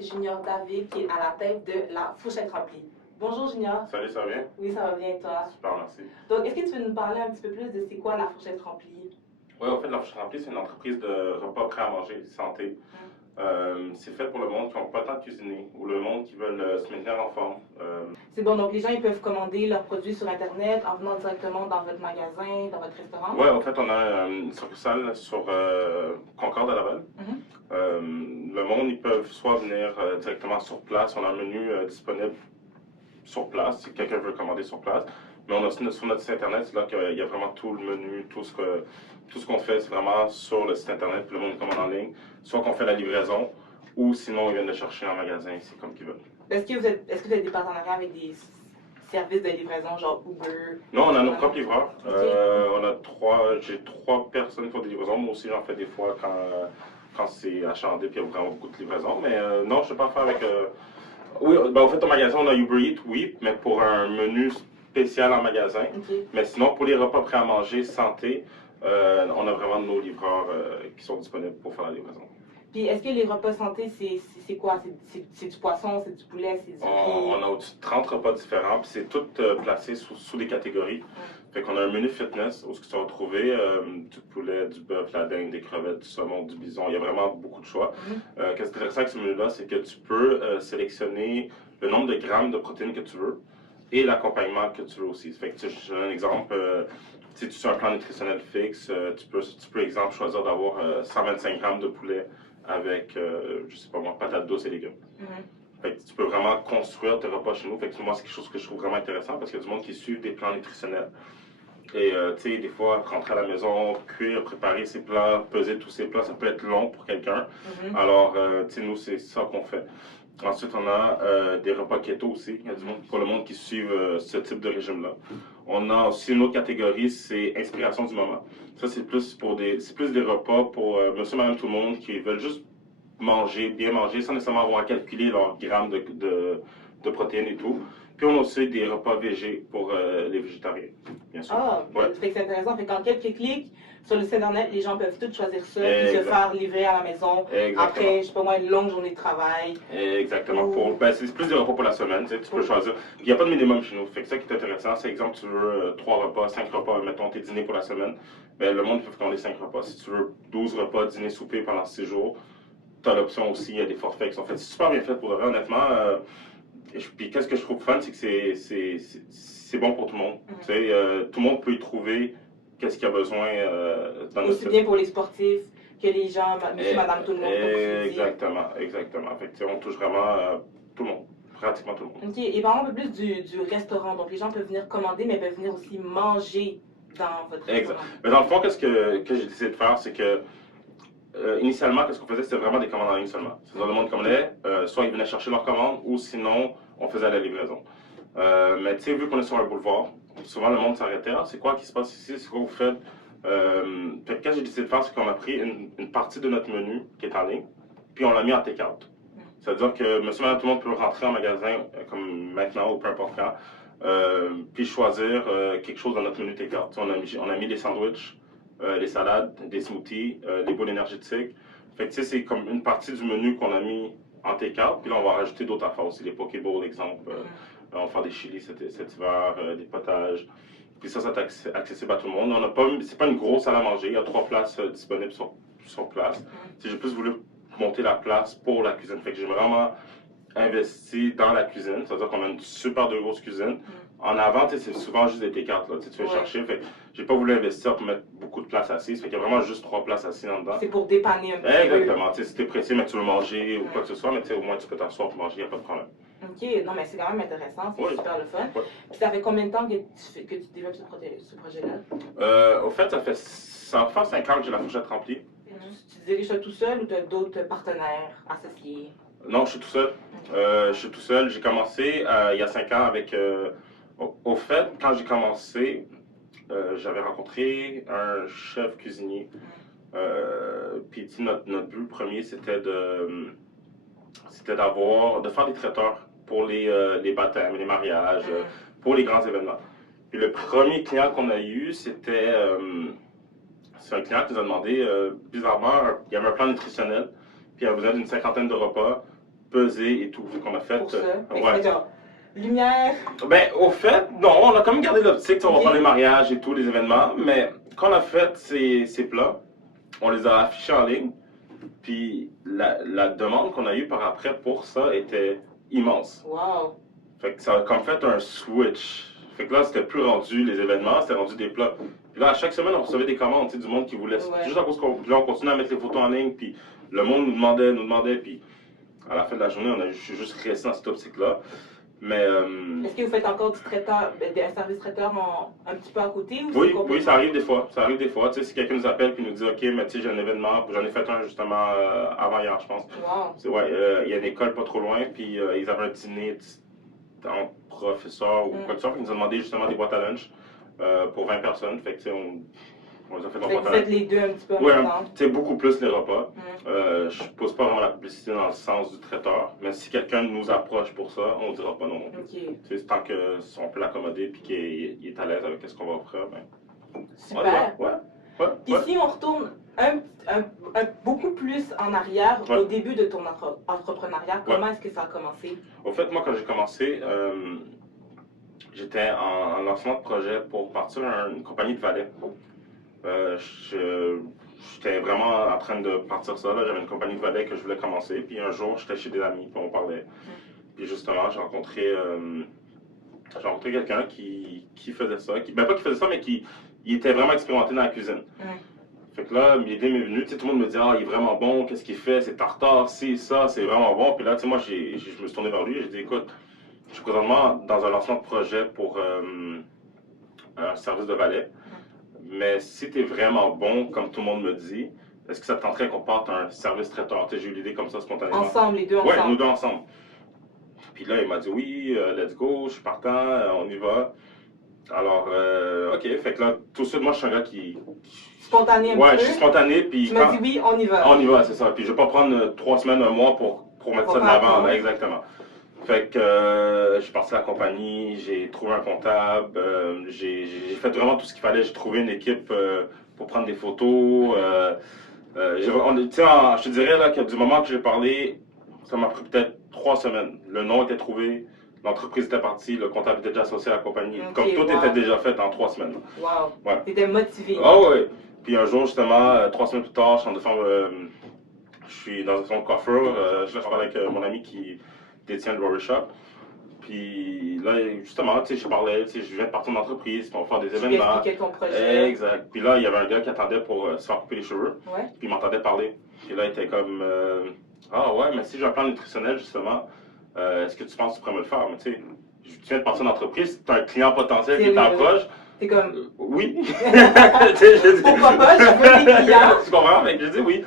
Junior David qui est à la tête de la Fourchette Remplie. Bonjour Junior. Salut, ça va bien? Oui, ça va bien et toi? Super, merci. Donc, est-ce que tu veux nous parler un petit peu plus de c'est quoi la Fourchette Remplie? Oui, en fait, la Fourchette Remplie, c'est une entreprise de repas prêts à manger, santé. C'est fait pour le monde qui n'ont pas le temps de cuisiner ou le monde qui veulent se maintenir en forme. C'est bon, donc les gens ils peuvent commander leurs produits sur Internet en venant directement dans votre magasin, dans votre restaurant? Oui, en fait, on a une succursale sur Concorde à Laval. Le monde, ils peuvent soit venir directement sur place, on a un menu disponible sur place si quelqu'un veut commander sur place. Mais on a sur notre site internet, c'est là qu'il y a vraiment tout le menu, tout ce qu'on fait, c'est vraiment sur le site internet, puis le monde commande en ligne. Soit qu'on fait la livraison, ou sinon ils viennent le chercher en magasin, c'est comme qu'ils veulent. Est-ce que vous avez des partenariats avec des services de livraison, genre Uber? Non, on a nos propres livreurs. J'ai 3 personnes qui font des livraisons. Moi aussi, j'en fais des fois quand c'est achalandé, puis il y a vraiment beaucoup de livraisons. Mais non, je ne sais pas faire avec... Oui, ben, en fait, au magasin, on a Uber Eats, oui, mais pour un menu spécial en magasin. Mais sinon, pour les repas prêts à manger, santé, on a vraiment nos livreurs qui sont disponibles pour faire la livraison. Puis, est-ce que les repas santé, c'est quoi? C'est du poisson, c'est du poulet, c'est du riz? On a au-dessus de 30 repas différents, puis c'est tout placé sous des catégories. Fait qu'on a un menu fitness où tu vas retrouver du poulet, du bœuf, la dinde, des crevettes, du saumon, du bison. Il y a vraiment beaucoup de choix. Qu'est-ce qui est intéressant avec ce menu-là, c'est que tu peux sélectionner le nombre de grammes de protéines que tu veux et l'accompagnement que tu veux aussi. Fait que je donne un exemple. si tu as un plan nutritionnel fixe, tu peux exemple, choisir d'avoir 125 grammes de poulet avec, je sais pas moi, patates douces et légumes. Fait que tu peux vraiment construire tes repas chez nous. Fait que moi, c'est quelque chose que je trouve vraiment intéressant parce qu'il y a du monde qui suit des plans nutritionnels. Et tu sais, des fois, rentrer à la maison, cuire, préparer ses plats, peser tous ses plats, ça peut être long pour quelqu'un. Alors, tu sais, nous, c'est ça qu'on fait. Ensuite, on a des repas keto aussi. Il y a du monde, pour le monde qui suit ce type de régime-là. On a aussi une autre catégorie, c'est inspiration du moment. Ça, c'est plus des repas pour monsieur, madame, tout le monde qui veulent juste manger, bien manger, sans nécessairement avoir à calculer leurs grammes de protéines et tout. Puis on a aussi des repas végés pour les végétariens, bien sûr. Ah, fait que c'est intéressant. Fait qu'en quelques clics sur le site internet, les gens peuvent tous choisir ça et se faire livrer à la maison après, je sais pas moi, une longue journée de travail. Exactement. C'est plus des repas pour la semaine, tu peux choisir. Il n'y a pas de minimum chez nous. Fait que ça qui est intéressant, c'est exemple, tu veux 3 repas, 5 repas, mettons tes dîners pour la semaine, ben, le monde peut commander 5 repas. Si tu veux 12 repas, dîner, souper pendant 6 jours, tu as l'option aussi, il y a des forfaits qui sont faits. C'est super bien fait pour le vrai, honnêtement. Puis qu'est-ce que je trouve fun, c'est que c'est bon pour tout le monde. Tu sais, tout le monde peut y trouver qu'est-ce qu'il a besoin dans notre aussi bien pour les sportifs que les gens, monsieur, madame, tout le monde. Exactement. Fait que, on touche vraiment tout le monde, pratiquement tout le monde. OK. Et parlons un peu plus du restaurant. Donc, les gens peuvent venir commander, mais peuvent venir aussi manger dans votre restaurant. Mais dans le fond, qu'est-ce que j'ai décidé de faire, c'est que initialement, qu'est-ce qu'on faisait, c'était vraiment des commandes en ligne seulement. C'est-à-dire, le monde commandait, soit ils venaient chercher leur commande, ou sinon, on faisait la livraison. Mais tu sais, vu qu'on est sur un boulevard, souvent le monde s'arrêtait. Ah, c'est quoi qui se passe ici? C'est quoi vous faites? Fait que quand j'ai décidé de faire, c'est qu'on a pris une partie de notre menu qui est en ligne, puis on l'a mis en take-out. C'est-à-dire que monsieur, madame, tout le monde peut rentrer en magasin, comme maintenant ou peu importe quand, puis choisir quelque chose dans notre menu take-out. On a mis des sandwichs, les salades, des smoothies, des boules énergétiques. Fait que tu sais, c'est comme une partie du menu qu'on a mis en take-out, puis là, on va rajouter d'autres affaires aussi, les pokéballs, exemple. On va faire des chilis cet hiver, des potages. Puis ça, c'est accessible à tout le monde. C'est pas une grosse salle à manger, il y a 3 places disponibles sur place. J'ai plus voulu monter la place pour la cuisine. Fait que j'ai vraiment investi dans la cuisine, c'est-à-dire qu'on a une super de grosse cuisine. En avant, c'est souvent juste des take-out, là, tu vas chercher. Fait que j'ai pas voulu investir pour mettre beaucoup de places assises. Fait qu'il y a vraiment juste 3 places assises en dedans. C'est pour dépanner un petit peu. Exactement. Si t'es pressé, mais tu veux manger ou quoi que ce soit, mais au moins tu peux t'asseoir pour manger, il n'y a pas de problème. OK, non, mais c'est quand même intéressant, c'est super le fun. Puis ça fait combien de temps que tu développes ce projet-là? Au fait, ça fait 5 ans que j'ai la fourchette remplie. Tu diriges ça tout seul ou tu as d'autres partenaires associés? Non, je suis tout seul. J'ai commencé il y a 5 ans avec... au fait, quand j'ai commencé, j'avais rencontré un chef cuisinier. Puis notre but premier, c'était de faire des traiteurs pour les baptêmes, les mariages, pour les grands événements. Puis le premier client qu'on a eu, c'est un client qui nous a demandé, bizarrement, il y avait un plan nutritionnel, puis il avait besoin d'une 50aine de repas, pesés et tout. Qu'on a fait. Pour ça? Lumière? Ben, au fait, non, on a quand même gardé l'optique, on va faire les mariages et tout, les événements, mais quand on a fait ces plats, on les a affichés en ligne, puis la demande qu'on a eue par après pour ça était immense. Wow! Fait que ça a comme fait un switch. Fait que là, c'était plus rendu les événements, c'était rendu des plats. Puis là, à chaque semaine, on recevait des commandes, du monde qui voulait. Juste à cause qu'on continuait à mettre les photos en ligne, puis le monde nous demandait, puis à la fin de la journée, je suis juste resté dans cette optique-là. Mais... Est-ce que vous faites encore un service traiteur un petit peu à côté? Ou oui, ça arrive des fois. Tu sais, si quelqu'un nous appelle et nous dit « OK, mais tu sais, j'ai un événement, j'en ai fait un justement avant-hier, je pense. » Wow. Il y a une école pas trop loin, puis ils avaient un dîner en professeur ou quoi que ce soit, puis ils nous ont demandé justement des boîtes à lunch pour 20 personnes. Fait que, tu sais, on les a fait dans vous faites les deux un petit peu en même temps. Tu sais, beaucoup plus les repas. Je ne pose pas vraiment la publicité dans le sens du traiteur, mais si quelqu'un nous approche pour ça, on ne dira pas non. Okay. Tu sais, tant qu'on peut l'accommoder et qu'il est à l'aise avec ce qu'on va offrir, ben... Super! Ouais. Ici, on retourne beaucoup plus en arrière au début de ton entrepreneuriat. Comment est-ce que ça a commencé? Au fait, moi, quand j'ai commencé, j'étais en lancement de projet pour partir une compagnie de valets. J'étais vraiment en train de partir ça. J'avais une compagnie de valets que je voulais commencer. Puis un jour, j'étais chez des amis, puis on parlait. Puis justement, j'ai rencontré quelqu'un qui faisait ça. Ben pas qui faisait ça, mais qui il était vraiment expérimenté dans la cuisine. Fait que là, l'idée m'est venue, tout le monde me dit, ah, il est vraiment bon, qu'est-ce qu'il fait, c'est tartare, c'est ça, c'est vraiment bon. Puis là, moi, je me suis tourné vers lui et j'ai dit, écoute, je suis présentement dans un lancement de projet pour un service de valet. Mais si tu es vraiment bon, comme tout le monde me dit, est-ce que ça te tenterait qu'on parte un service traiteur? J'ai eu l'idée comme ça spontanément. Ensemble, les deux ensemble? Oui, nous deux ensemble. Puis là, il m'a dit oui, let's go, je suis partant, on y va. Alors, OK, fait que là, tout de suite, moi, je suis un gars qui... Spontané un peu? Ouais, je suis spontané, puis... Tu m'as dit oui, on y va. On y va, c'est ça. Puis je vais pas prendre 3 semaines, un mois pour mettre ça de l'avant, exactement. Fait que je suis parti à la compagnie, j'ai trouvé un comptable, j'ai fait vraiment tout ce qu'il fallait. J'ai trouvé une équipe pour prendre des photos. Je te dirais là, que du moment que j'ai parlé, ça m'a pris peut-être 3 semaines. Le nom était trouvé, l'entreprise était partie, le comptable était déjà associé à la compagnie. Comme tout était déjà fait en 3 semaines. Wow! Ouais. T'étais motivé. Ah oui. Puis un jour, justement, 3 semaines plus tard, je suis dans un salon de coiffure. Je parlais avec mon ami qui détient le barbershop. Puis là, justement, je parlais, je viens de partir de l'entreprise, puis on va faire des événements. Tu expliquais ton projet. Exact. Puis là, il y avait un gars qui attendait pour se faire couper les cheveux. Ouais. Puis il m'entendait parler. Puis là, il était comme, ah ouais, mais si j'ai un plan nutritionnel, justement, est-ce que tu penses que tu pourrais me le faire? Mais tu sais, tu viens de partir de l'entreprise, tu as un client potentiel qui t'approche. T'es comme... Oui. Pourquoi pas, je veux des clients. Tu comprends? Mais j'ai dit oui.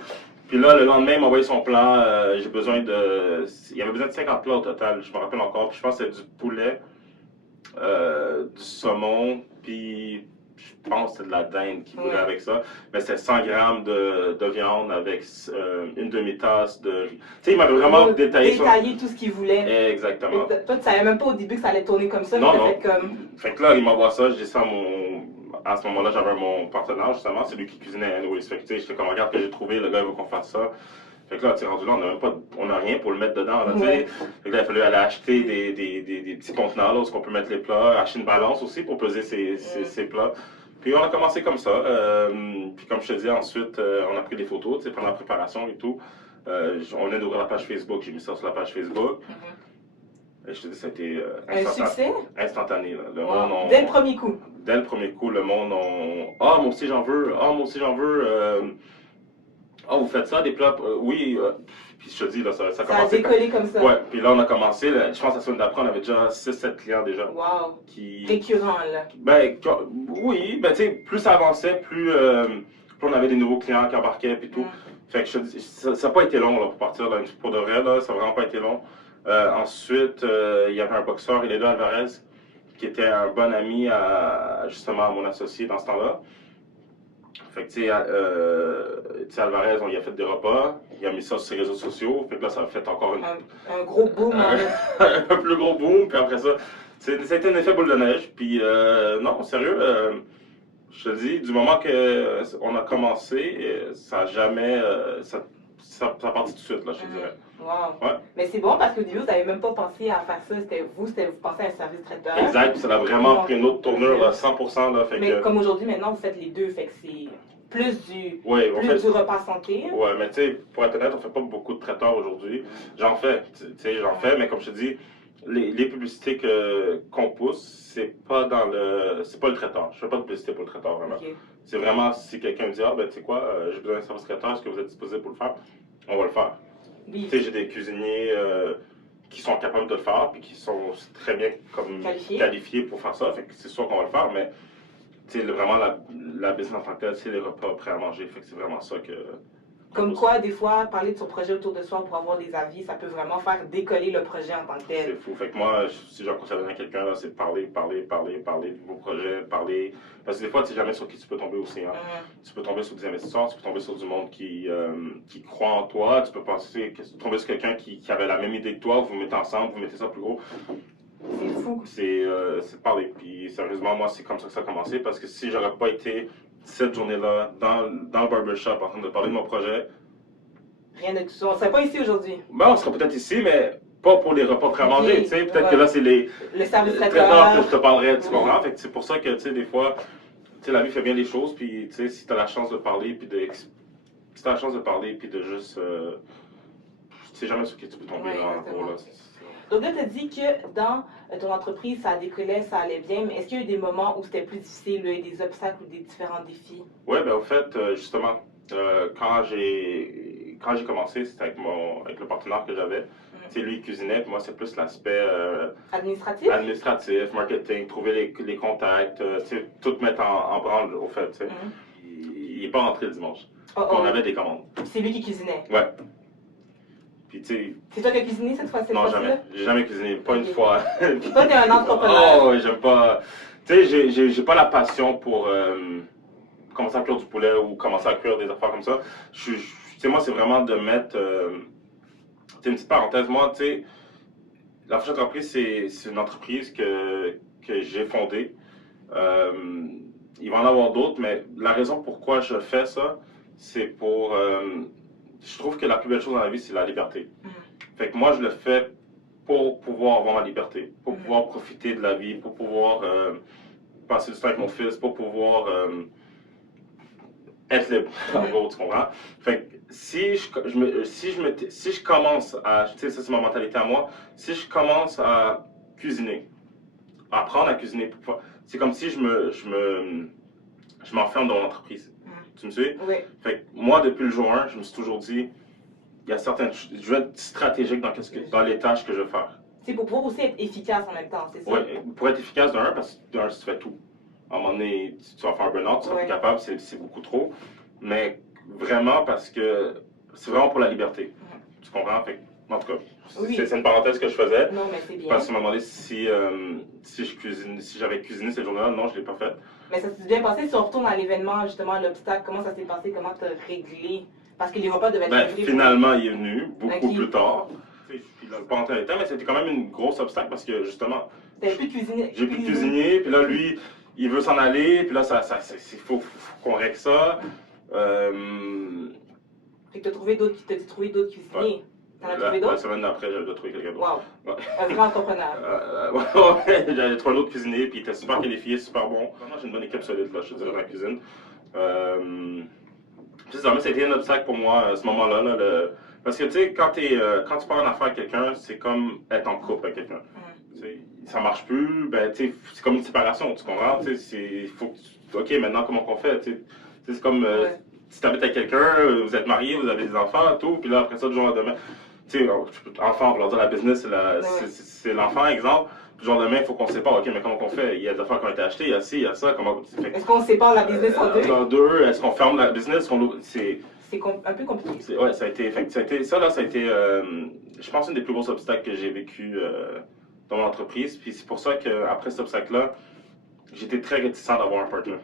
Puis là, le lendemain, il m'a envoyé son plan. J'ai besoin de... Il y avait besoin de 50 plats au total, je me rappelle encore. Puis je pense que c'est du poulet, du saumon, puis je pense que c'est de la dinde qui voulait avec ça. Mais c'est 100 grammes de viande avec une demi-tasse de riz. Tu sais, il m'avait vraiment détaillé tout ce qu'il voulait. Exactement. Et toi, tu savais même pas au début que ça allait tourner comme ça. Non, mais non. fait comme... Fait que là, il m'envoie ça, je dis ça à ce moment-là, j'avais mon partenaire, justement, c'est lui qui cuisinait anyways. Fait que, tu sais, j'étais comme, regarde que j'ai trouvé, le gars, il veut qu'on fasse ça. Fait que là, tu sais, rendu là, on n'a rien pour le mettre dedans, là, tu sais. Fait que là, il fallait aller acheter des petits contenants, là, où on peut mettre les plats, acheter une balance aussi pour peser ces plats. Puis on a commencé comme ça. Puis comme je te dis, ensuite, on a pris des photos, tu sais, pendant la préparation et tout. On vient d'ouvrir la page Facebook, j'ai mis ça sur la page Facebook. Et je te dis, ça a été instantané. Là. Le monde, dès le premier coup. Dès le premier coup, le monde, ah, moi aussi j'en veux. Ah, moi aussi j'en veux. Ah, vous faites ça, des plats? Oui. Puis je te dis, là, ça a commencé. Ça a décollé comme ça. Ouais, puis là, on a commencé. Là, je pense que la semaine d'après, on avait déjà 6-7 clients déjà. Wow. Récurrents, là. Ben, oui, ben, tu sais, plus ça avançait, plus on avait des nouveaux clients qui embarquaient, puis tout. Fait que je te dis, ça n'a pas été long, là, pour partir, là, pour de vrai, là, ça n'a vraiment pas été long. Ensuite, il y avait un boxeur, Iledo Alvarez, qui était un bon ami justement à mon associé dans ce temps-là. Fait que, tu sais, Alvarez, on y a fait des repas, il a mis ça sur ses réseaux sociaux, fait que là, ça a fait encore un gros boom. Un plus gros boom, puis après ça, ça a été un effet boule de neige, puis non, sérieux, je te dis, du moment qu'on a commencé, ça n'a jamais, ça a parti tout de suite, là, je te dirais. Wow. Ouais. Mais c'est bon parce qu'au début, vous n'avez même pas pensé à faire ça. Vous pensez à un service traiteur. Exact, puis ça a vraiment pris une autre tournure, là, 100%. Là, fait mais comme aujourd'hui, maintenant, vous faites les deux, fait que c'est plus du repas santé. Ouais, mais tu sais, pour être honnête, on fait pas beaucoup de traiteurs aujourd'hui. J'en fais, mais comme je te dis, les publicités qu'on pousse, c'est pas le traiteur. Je fais pas de publicité pour le traiteur, vraiment. Okay. C'est vraiment si quelqu'un me dit, ah, ben, tu sais quoi, j'ai besoin d'un service traiteur, est-ce que vous êtes disposé pour le faire? On va le faire. Oui. Tu sais, j'ai des cuisiniers qui sont capables de le faire, puis qui sont très bien qualifiés pour faire ça. Fait que c'est sûr qu'on va le faire, mais tu sais, vraiment, la business en tant que telle, c'est les repas prêts à manger. Fait que c'est vraiment ça que... Comme quoi, des fois, parler de son projet autour de soi pour avoir des avis, ça peut vraiment faire décoller le projet en tant que tel. C'est fou. Fait que moi, si j'en conseille à quelqu'un, là, c'est parler de vos projets, parler. Parce que des fois, tu sais jamais sur qui tu peux tomber aussi. Hein. Tu peux tomber sur des investisseurs, tu peux tomber sur du monde qui croit en toi, tu peux tomber sur quelqu'un qui avait la même idée que toi, vous vous mettez ensemble, vous mettez ça plus gros. C'est fou. C'est parler. Puis sérieusement, moi, c'est comme ça que ça a commencé, parce que si j'aurais pas été cette journée-là, dans le barbershop, en train de parler de mon projet. Rien de tout ça. On ne serait pas ici aujourd'hui. Ben, on serait peut-être ici, mais pas pour les repas prêts à manger. Tu sais, peut-être que là, c'est le service traiteur que je te parlerais, tu comprends? Fait que c'est pour ça que, tu sais, des fois, tu sais, la vie fait bien les choses, puis, tu sais, si tu as la chance de parler, puis de juste, tu sais jamais sur qui tu peux tomber, là, en gros, là. Donc là, tu as dit que dans ton entreprise, ça décollait, ça allait bien, mais est-ce qu'il y a eu des moments où c'était plus difficile, là, des obstacles ou des différents défis? Oui, ben au fait, justement, quand j'ai commencé, c'était avec le partenaire que j'avais. Tu sais, lui, il cuisinait, puis moi, c'est plus l'aspect Administratif? administratif, marketing, trouver les contacts, tu sais, tout mettre en branle, au fait, tu sais. Il n'est pas rentré le dimanche. On avait des commandes. C'est lui qui cuisinait? Ouais. Puis, tu sais. C'est toi qui as cuisiné cette fois-ci? Non, jamais. J'ai jamais cuisiné, pas une fois. Toi, t'es un entrepreneur. Oh, j'aime pas. Tu sais, j'ai pas la passion pour commencer à cuire du poulet ou commencer à cuire des affaires comme ça. Tu sais, moi, c'est vraiment de mettre. C'est une petite parenthèse. Moi, tu sais, la Fourchette Entreprise, c'est une entreprise que j'ai fondée. Il va en avoir d'autres, mais la raison pourquoi je fais ça, c'est pour. Je trouve que la plus belle chose dans la vie, c'est la liberté. Fait que moi, je le fais pour pouvoir avoir ma liberté, pour pouvoir profiter de la vie, pour pouvoir passer du temps avec mon fils, pour pouvoir être libre, en gros, tu comprends? Fait que si je commence à, tu sais, ça c'est ma mentalité à moi, si je commence à cuisiner, à apprendre à cuisiner, c'est comme si je m'enferme dans mon entreprise. Tu me suis? Oui. Fait que moi, depuis le jour 1, je me suis toujours dit, il y a certaines, je vais être stratégique dans les tâches que je vais faire. C'est pour pouvoir aussi être efficace en même temps, c'est ça? Oui, pour être efficace parce que si tu fais tout. À un moment donné, tu vas faire un burn-out, tu seras plus capable, c'est beaucoup trop. Mais vraiment parce que c'est vraiment pour la liberté. Tu comprends? Fait que, en tout cas, c'est une parenthèse que je faisais. Non, mais c'est bien. Parce que m'a demandé si j'avais cuisiné cette journée-là. Non, je ne l'ai pas fait. Mais ça s'est bien passé. Si on retourne à l'événement, justement, l'obstacle, comment ça s'est passé? Comment tu as réglé? Parce que les repas devaient être réglés. Finalement, il est venu beaucoup plus tard. Puis là, pas en temps, mais c'était quand même une grosse obstacle parce que justement. T'avais plus cuisiné. J'ai plus cuisiné, puis là, lui, il veut s'en aller, puis là, il faut qu'on règle ça. Fait que t'as trouvé d'autres cuisiniers. Ouais. T'en as trouvé d'autres? La semaine d'après, j'avais trouvé quelqu'un d'autre. Wow. Ouais. Un vrai entrepreneur. Ouais, j'avais trouvé un autre cuisinier, puis il était super qualifié, super bon. Vraiment, j'ai une bonne équipe solide, là, je te dirais, dans la cuisine. Ça a été un obstacle pour moi, à ce moment-là. Là, parce que, tu sais, quand tu pars en affaire avec quelqu'un, c'est comme être en couple avec quelqu'un. Ça marche plus, ben, tu sais, c'est comme une séparation, tu comprends? Tu sais, OK, maintenant, comment qu'on fait? C'est comme si tu habites avec quelqu'un, vous êtes mariés, vous avez des enfants, tout, puis là, après ça, du jour au lendemain, tu sais, enfant, on va leur dire la business, c'est l'enfant, exemple. Du jour au lendemain, il faut qu'on se sépare. OK, mais comment qu'on fait? Il y a des affaires qui ont été achetées, il y a ci, il y a ça. Est-ce qu'on sépare la business en deux? En deux, est-ce qu'on ferme la business? C'est un peu compliqué. Oui, ça a été, je pense, une des plus gros obstacles que j'ai vécu dans mon entreprise. Puis c'est pour ça qu'après cet obstacle-là, j'étais très réticent d'avoir un partenaire.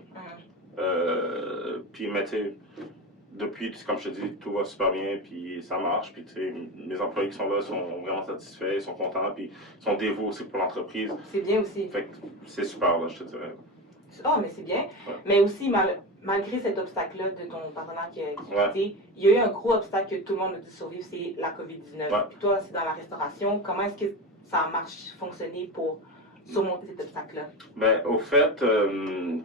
Puis, mais tu sais, depuis, comme je te dis, tout va super bien, puis ça marche. Puis, tu sais, mes employés qui sont là sont vraiment satisfaits, ils sont contents, puis ils sont dévots aussi pour l'entreprise. C'est bien aussi. Fait que c'est super, là, je te dirais. Oh, mais c'est bien. Ouais. Mais aussi, malgré cet obstacle-là de ton partenaire qui a quitté, il y a eu un gros obstacle que tout le monde a dû survivre, c'est la COVID-19. Ouais. Puis toi, c'est dans la restauration. Comment est-ce que ça a fonctionné pour surmonter cet obstacle-là? Ben, au fait,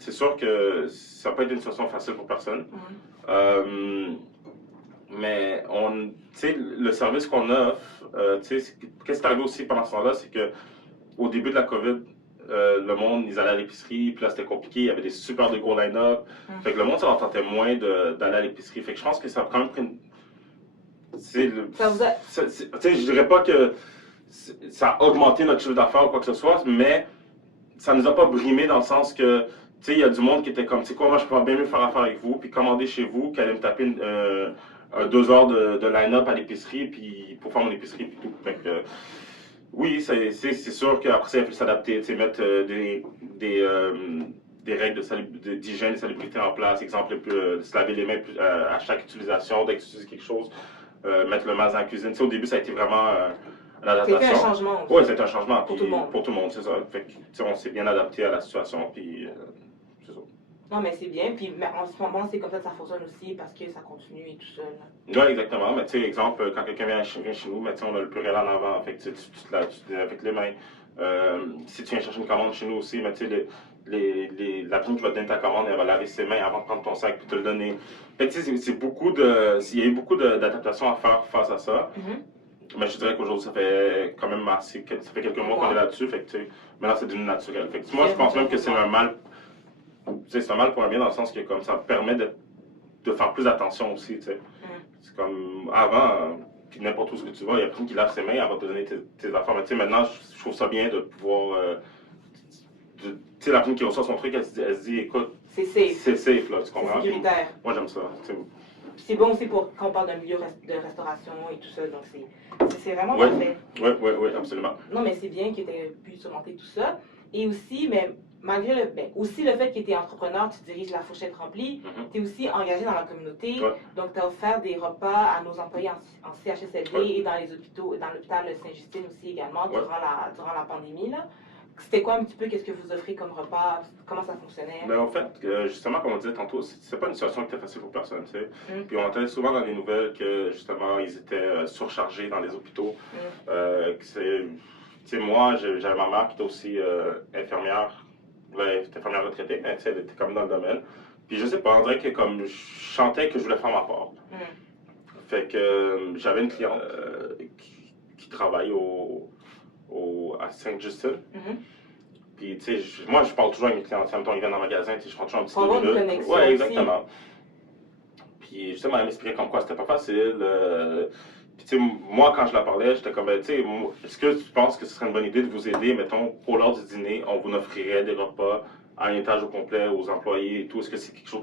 c'est sûr que ça n'a pas été une situation facile pour personne. Mais tu sais, le service qu'on offre, tu sais, qu'est-ce qui est arrivé aussi pendant ce temps-là, c'est que au début de la COVID, le monde, ils allaient à l'épicerie, puis là, c'était compliqué, il y avait des super de gros line-up. Fait que le monde, ça leur tentait moins d'aller à l'épicerie. Fait que je pense que ça a quand même pris une... Tu sais, je dirais pas que ça a augmenté notre chiffre d'affaires ou quoi que ce soit, mais ça nous a pas brimé dans le sens que, tu sais, il y a du monde qui était comme, tu sais quoi, moi, je pourrais bien mieux faire affaire avec vous, puis commander chez vous, qu'aller me taper 2 heures de line-up à l'épicerie, puis pour faire mon épicerie, puis tout. Fait que, oui, c'est sûr qu'après ça, il faut s'adapter, tu sais, mettre des règles d'hygiène et de salubrité en place. Exemple, se laver les mains à chaque utilisation, dès que tu utilises quelque chose, mettre le masque dans la cuisine. Tu sais, au début, ça a été vraiment une adaptation. C'était un changement aussi. Oui, c'était un changement. Pour tout le monde. Pour tout le monde, c'est ça. Fait que, tu sais, on s'est bien adapté à la situation, puis c'est ça. Non, mais c'est bien. Puis en ce moment, c'est comme ça que ça fonctionne aussi parce que ça continue et tout ça. Oui, exactement. Mais tu sais, exemple, quand quelqu'un vient chez nous, mais, on a le pluriel en avant. Fait que tu te désinfectes les mains. Si tu viens chercher une commande chez nous aussi, mais tu sais, la personne qui va te donner ta commande, elle va laver ses mains avant de prendre ton sac et te le donner. Fait que tu sais, il y a eu beaucoup d'adaptations à faire face à ça. Mais je te dirais qu'aujourd'hui, ça fait quand même assez, ça fait quelques mois qu'on est là-dessus, fait que tu sais, maintenant c'est devenu naturel. Fait que moi, je pense même que c'est un mal, tu sais, c'est un mal pour un bien dans le sens que comme ça permet de faire plus attention aussi, tu sais. C'est comme avant, puis n'importe où ce que tu vas, il y a personne qui lave ses mains avant de te donner tes affaires. Mais tu sais, maintenant, je trouve ça bien de pouvoir, tu sais, la personne qui reçoit son truc, elle se dit, écoute, c'est safe. C'est safe, là, tu comprends? C'est sécuritaire. Moi, j'aime ça. C'est bon aussi pour quand on parle d'un milieu de restauration et tout ça, donc c'est vraiment Oui, parfait. oui, absolument. Non, mais c'est bien que tu aies pu surmonter tout ça. Et aussi, mais malgré aussi le fait que tu es entrepreneur, tu diriges la fourchette remplie, tu es aussi engagé dans la communauté. Ouais. Donc, tu as offert des repas à nos employés en CHSLD Ouais. et dans les hôpitaux, dans l'hôpital Sainte-Justine aussi également, Ouais. durant la pandémie. Là. C'était quoi un petit peu, qu'est-ce que vous offrez comme repas? Comment ça fonctionnait? Ben, en fait, justement, comme on disait tantôt, c'est pas une situation qui était facile pour personne, tu sais. Puis on entendait souvent dans les nouvelles que, justement, ils étaient surchargés dans les hôpitaux. Tu sais, moi, j'avais ma mère qui était aussi infirmière, elle était infirmière retraitée, mais tu sais, elle était comme dans le domaine. Puis je sais pas, on dirait que comme je chantais que je voulais faire ma part. Fait que j'avais une cliente qui travaille à Sainte-Justine. Puis, tu sais, moi, je parle toujours avec mes clients. Mettons, ils viennent dans le magasin, tu sais, je prends toujours un petit Pour avoir une connexion. Ouais, exactement. Puis, justement, elle m'expliquait comme quoi c'était pas facile. Puis, tu sais, moi, quand je la parlais, j'étais comme, tu sais, est-ce que tu penses que ce serait une bonne idée de vous aider, mettons, pour l'heure du dîner, on vous offrirait des repas à un étage au complet aux employés et tout? Est-ce que c'est quelque chose.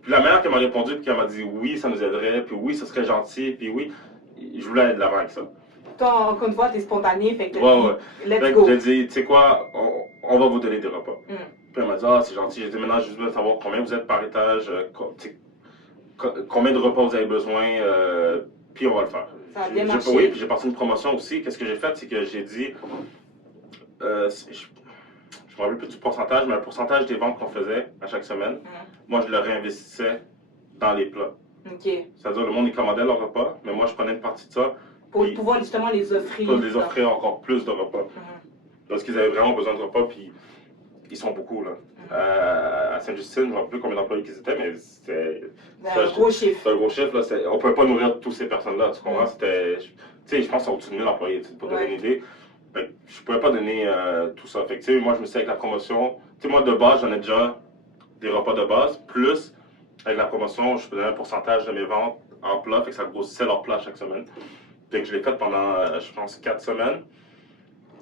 Puis, la manière qu'elle m'a répondu, puis qu'elle m'a dit oui, ça nous aiderait, puis oui, ça serait gentil, puis oui, je voulais aller de l'avant avec ça. Toi, encore une fois, t'es spontané, fait que ouais. Let's go. J'ai dit, tu sais quoi, on va vous donner des repas. Puis elle m'a dit, ah, c'est gentil. J'ai dit, maintenant, je veux savoir combien vous êtes par étage, combien de repas vous avez besoin, puis on va le faire. Ça a bien marché. Oui, puis j'ai parti une promotion aussi. Qu'est-ce que j'ai fait, c'est que j'ai dit, je me rappelle plus du pourcentage, mais le pourcentage des ventes qu'on faisait à chaque semaine, moi, je le réinvestissais dans les plats. C'est-à-dire, le monde, il commandait leur repas, mais moi, je prenais une partie de ça. Pour pouvoir justement les offrir. Pour les offrir encore plus de repas. Parce qu'ils avaient vraiment besoin de repas, puis ils sont beaucoup, là. À Sainte-Justine, je ne me rappelle plus combien d'employés qu'ils étaient, mais c'était... un gros chiffre. C'est un gros chiffre, là. On ne pouvait pas nourrir toutes ces personnes-là, tu comprends? C'était... Tu sais, je pense que c'est au-dessus de 1000 employés, pour donner une idée. Fait que je ne pouvais pas donner tout ça. Fait que, tu sais, moi, je me suis dit avec la promotion... Tu sais, moi, de base, j'en ai déjà des repas de base, plus, avec la promotion, je peux donner un pourcentage de mes ventes en plat, fait que ça grossissait leur plat chaque semaine. Fait que je l'ai fait pendant, je pense, 4 semaines.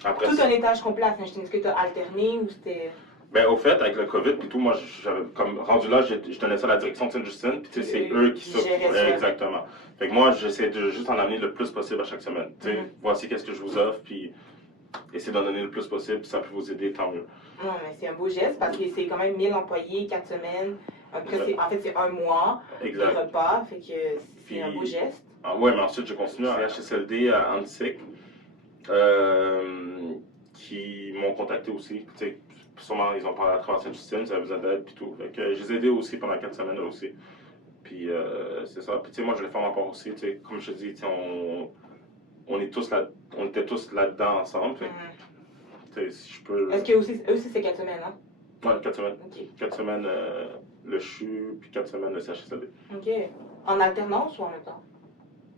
Après, tout un étage complet à Sainte-Justine, est-ce que tu as alterné ou c'était... Ben, au fait, avec le COVID puis tout, moi, j'avais comme rendu là, je donnais ça à la direction de Sainte-Justine, puis tu sais, c'est eux qui s'occupaient. Exactement. Fait que moi, j'essaie de juste en amener le plus possible à chaque semaine. Tu sais, voici qu'est-ce que je vous offre, puis essayez d'en donner le plus possible, puis ça peut vous aider, tant mieux. Non, mais c'est un beau geste parce que c'est quand même 1000 employés, 4 semaines. Après, en fait, c'est un mois de repas, fait que c'est un beau geste. Ah ouais, mais ensuite, j'ai continué à CHSLD à Annecy, qui m'ont contacté aussi. Tu sais, sûrement, ils ont parlé à travers Sainte-Justine, ça besoin d'aide, puis tout. Fait que je les ai aidés aussi pendant 4 semaines, aussi. Puis c'est ça. Puis tu sais, moi, je voulais faire ma part aussi. Tu sais, comme je te dis, on était tous là-dedans ensemble. Fait, tu sais, si je peux... Est-ce qu'eux aussi, c'est 4 semaines, hein? Ouais, 4 semaines. Okay. 4 semaines le CHU, puis 4 semaines le CHSLD. OK. En alternance ou en même temps?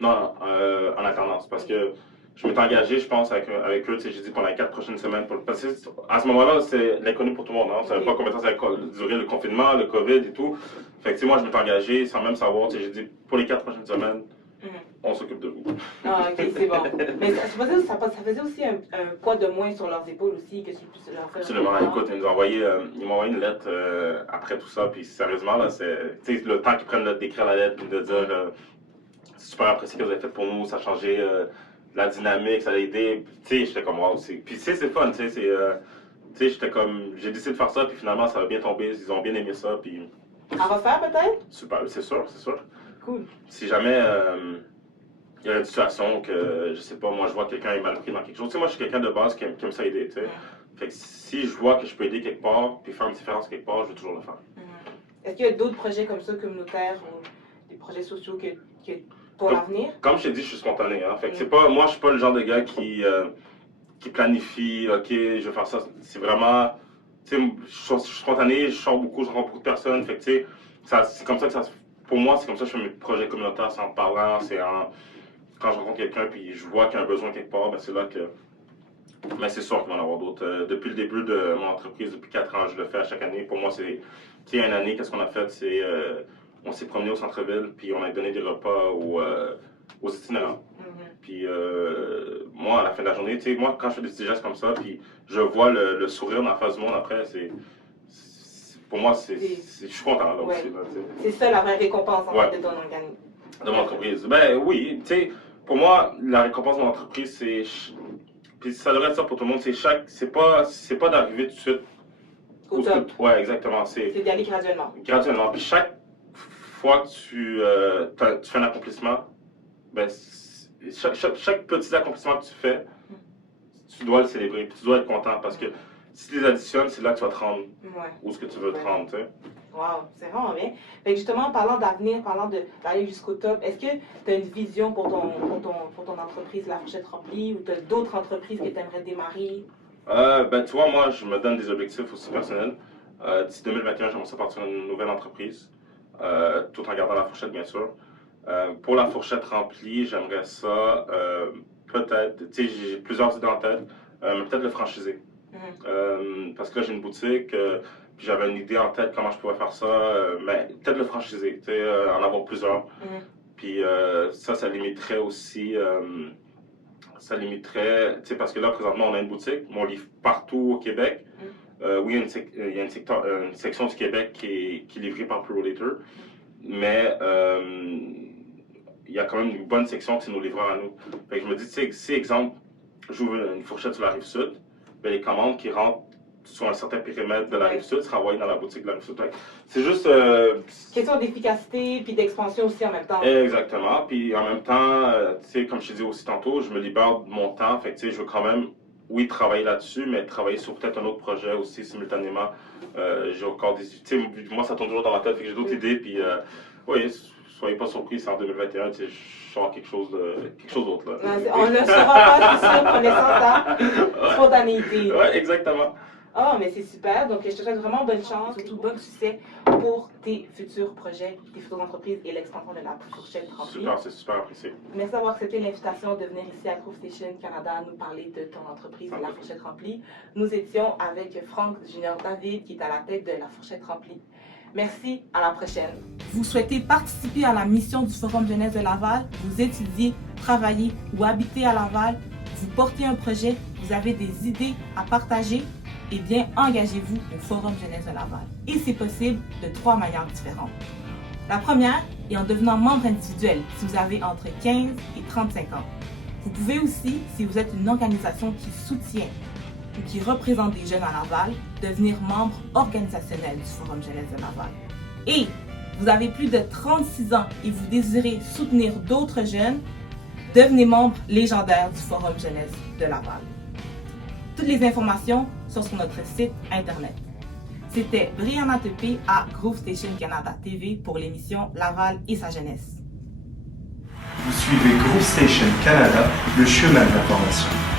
Non, en alternance, parce que je m'étais engagé, je pense, avec eux, tu sais, j'ai dit pendant les 4 prochaines semaines. Parce qu'à ce moment-là, c'est l'inconnu pour tout le monde. Hein. On ne savait pas combien de temps ça allait durer le confinement, le COVID et tout. Fait que, tu sais, moi, je m'étais engagé sans même savoir. Tu sais, j'ai dit, pour les 4 prochaines semaines, on s'occupe de vous. Ah, ok, c'est bon. Mais ça faisait aussi un poids de moins sur leurs épaules aussi, que tu puisses leur faire. Absolument. Écoute, ils m'ont envoyé une lettre après tout ça. Puis sérieusement, là, c'est le temps qu'ils prennent d'écrire la lettre, puis de dire, c'est super apprécié que vous avez fait pour nous, ça a changé la dynamique, ça a aidé. Tu sais, j'étais comme wow aussi. Puis tu sais, c'est fun, tu sais, j'étais comme, j'ai décidé de faire ça, puis finalement, ça a bien tombé, ils ont bien aimé ça, puis... À refaire peut-être? Super, c'est sûr, c'est sûr. Cool. Si jamais il y a une situation que, je sais pas, moi, je vois que quelqu'un est mal pris dans quelque chose, tu sais, moi, je suis quelqu'un de base qui aime ça aider, tu sais. Fait que si je vois que je peux aider quelque part, puis faire une différence quelque part, je vais toujours le faire. Est-ce qu'il y a d'autres projets comme ça, communautaires, ou des projets sociaux pour l'avenir? Comme je t'ai dit, je suis spontané. Hein? Fait que c'est pas, moi, je suis pas le genre de gars qui planifie, OK, je vais faire ça. C'est vraiment, tu sais, je suis spontané, je sors beaucoup, je rencontre beaucoup de personnes. Fait que, tu sais, c'est comme ça que ça, pour moi, c'est comme ça que je fais mes projets communautaires, c'est en parlant, c'est en quand je rencontre quelqu'un puis je vois qu'il y a un besoin quelque part, ben c'est là que. Mais c'est sûr qu'il va y en avoir d'autres. Depuis le début de mon entreprise, depuis 4 ans, je le fais à chaque année. Pour moi, c'est. Tu sais, une année, qu'est-ce qu'on a fait? C'est. On s'est promené au centre-ville, puis on a donné des repas aux itinérants. Puis moi, à la fin de la journée, tu sais, moi, quand je fais des petits gestes comme ça, puis je vois le sourire dans la face du monde après, pour moi, je suis content là aussi. Là, c'est ça la vraie récompense en ouais. fait, de ton organisme. De mon entreprise. Ben oui, tu sais, pour moi, la récompense de mon entreprise, c'est. Puis ça devrait être ça pour tout le monde, c'est pas d'arriver tout de suite. Au top. Ouais, exactement. C'est d'y aller graduellement. Graduellement. Puis chaque fois que tu fais un accomplissement, ben, chaque petit accomplissement que tu fais, tu dois le célébrer, puis tu dois être content parce que si tu les additionnes, c'est là que tu vas te rendre où ce que tu veux te rendre, tu sais. Wow, c'est vraiment bien. Fait que justement, en parlant d'avenir, parlant d'aller jusqu'au top, est-ce que tu as une vision pour ton entreprise La Fourchette Remplie ou tu as d'autres entreprises que tu aimerais démarrer? Ben, tu vois, moi, je me donne des objectifs aussi personnels. D'ici 2021, j'aimerais ça partir une nouvelle entreprise, tout en gardant La Fourchette, bien sûr. Pour La Fourchette Remplie, j'aimerais ça, peut-être, tu sais, j'ai plusieurs idées en tête, mais peut-être le franchiser. Parce que là, j'ai une boutique, puis j'avais une idée en tête comment je pourrais faire ça, mais peut-être le franchiser, tu sais, en avoir plusieurs. Puis ça limiterait aussi, tu sais, parce que là, présentement, on a une boutique, mais on livre partout au Québec. Oui, il y a une section du Québec qui est livrée par ProLater, mais il y a quand même une bonne section qui c'est nos livreurs à nous. Fait que je me dis, tu sais, si, exemple, j'ouvre une fourchette sur la Rive-Sud, ben, les commandes qui rentrent sur un certain périmètre de la Rive-Sud sera envoyées dans la boutique de la Rive-Sud. C'est juste... question d'efficacité puis d'expansion aussi en même temps. Exactement. Puis en même temps, tu sais, comme je t'ai dit aussi tantôt, je me libère de mon temps. Fait que, tu sais, je veux quand même, oui, travailler là-dessus, mais travailler sur peut-être un autre projet aussi simultanément. J'ai encore des... Tu sais, moi, ça tourne toujours dans ma tête. Fait que j'ai d'autres idées. Puis, oui, soyez pas surpris, c'est en 2021, tu sais, je sors quelque chose d'autre. On ne le saura pas, c'est sûr, connaissant ta spontanéité. Oui, exactement. Oh, mais c'est super. Donc, je te souhaite vraiment bonne chance, surtout bon succès pour tes futurs projets, tes futures entreprises et l'expansion de La Fourchette Remplie. Super, c'est super apprécié. Merci d'avoir accepté l'invitation de venir ici à Groove Station Canada nous parler de ton entreprise, La Fourchette Remplie. Nous étions avec Franck Junior David, qui est à la tête de La Fourchette Remplie. Merci, à la prochaine. Vous souhaitez participer à la mission du Forum Jeunesse de Laval, vous étudiez, travaillez ou habitez à Laval, vous portez un projet, vous avez des idées à partager, eh bien, engagez-vous au Forum Jeunesse de Laval. Et c'est possible de 3 manières différentes. La première est en devenant membre individuel si vous avez entre 15 et 35 ans. Vous pouvez aussi, si vous êtes une organisation qui soutient ou qui représente des jeunes à Laval, devenir membre organisationnel du Forum Jeunesse de Laval. Et vous avez plus de 36 ans et vous désirez soutenir d'autres jeunes, devenez membre légendaire du Forum Jeunesse de Laval. Toutes les informations sont sur notre site internet. C'était Brianna Tepé à Groove Station Canada TV pour l'émission Laval et sa jeunesse. Vous suivez Groove Station Canada, le chemin de l'information.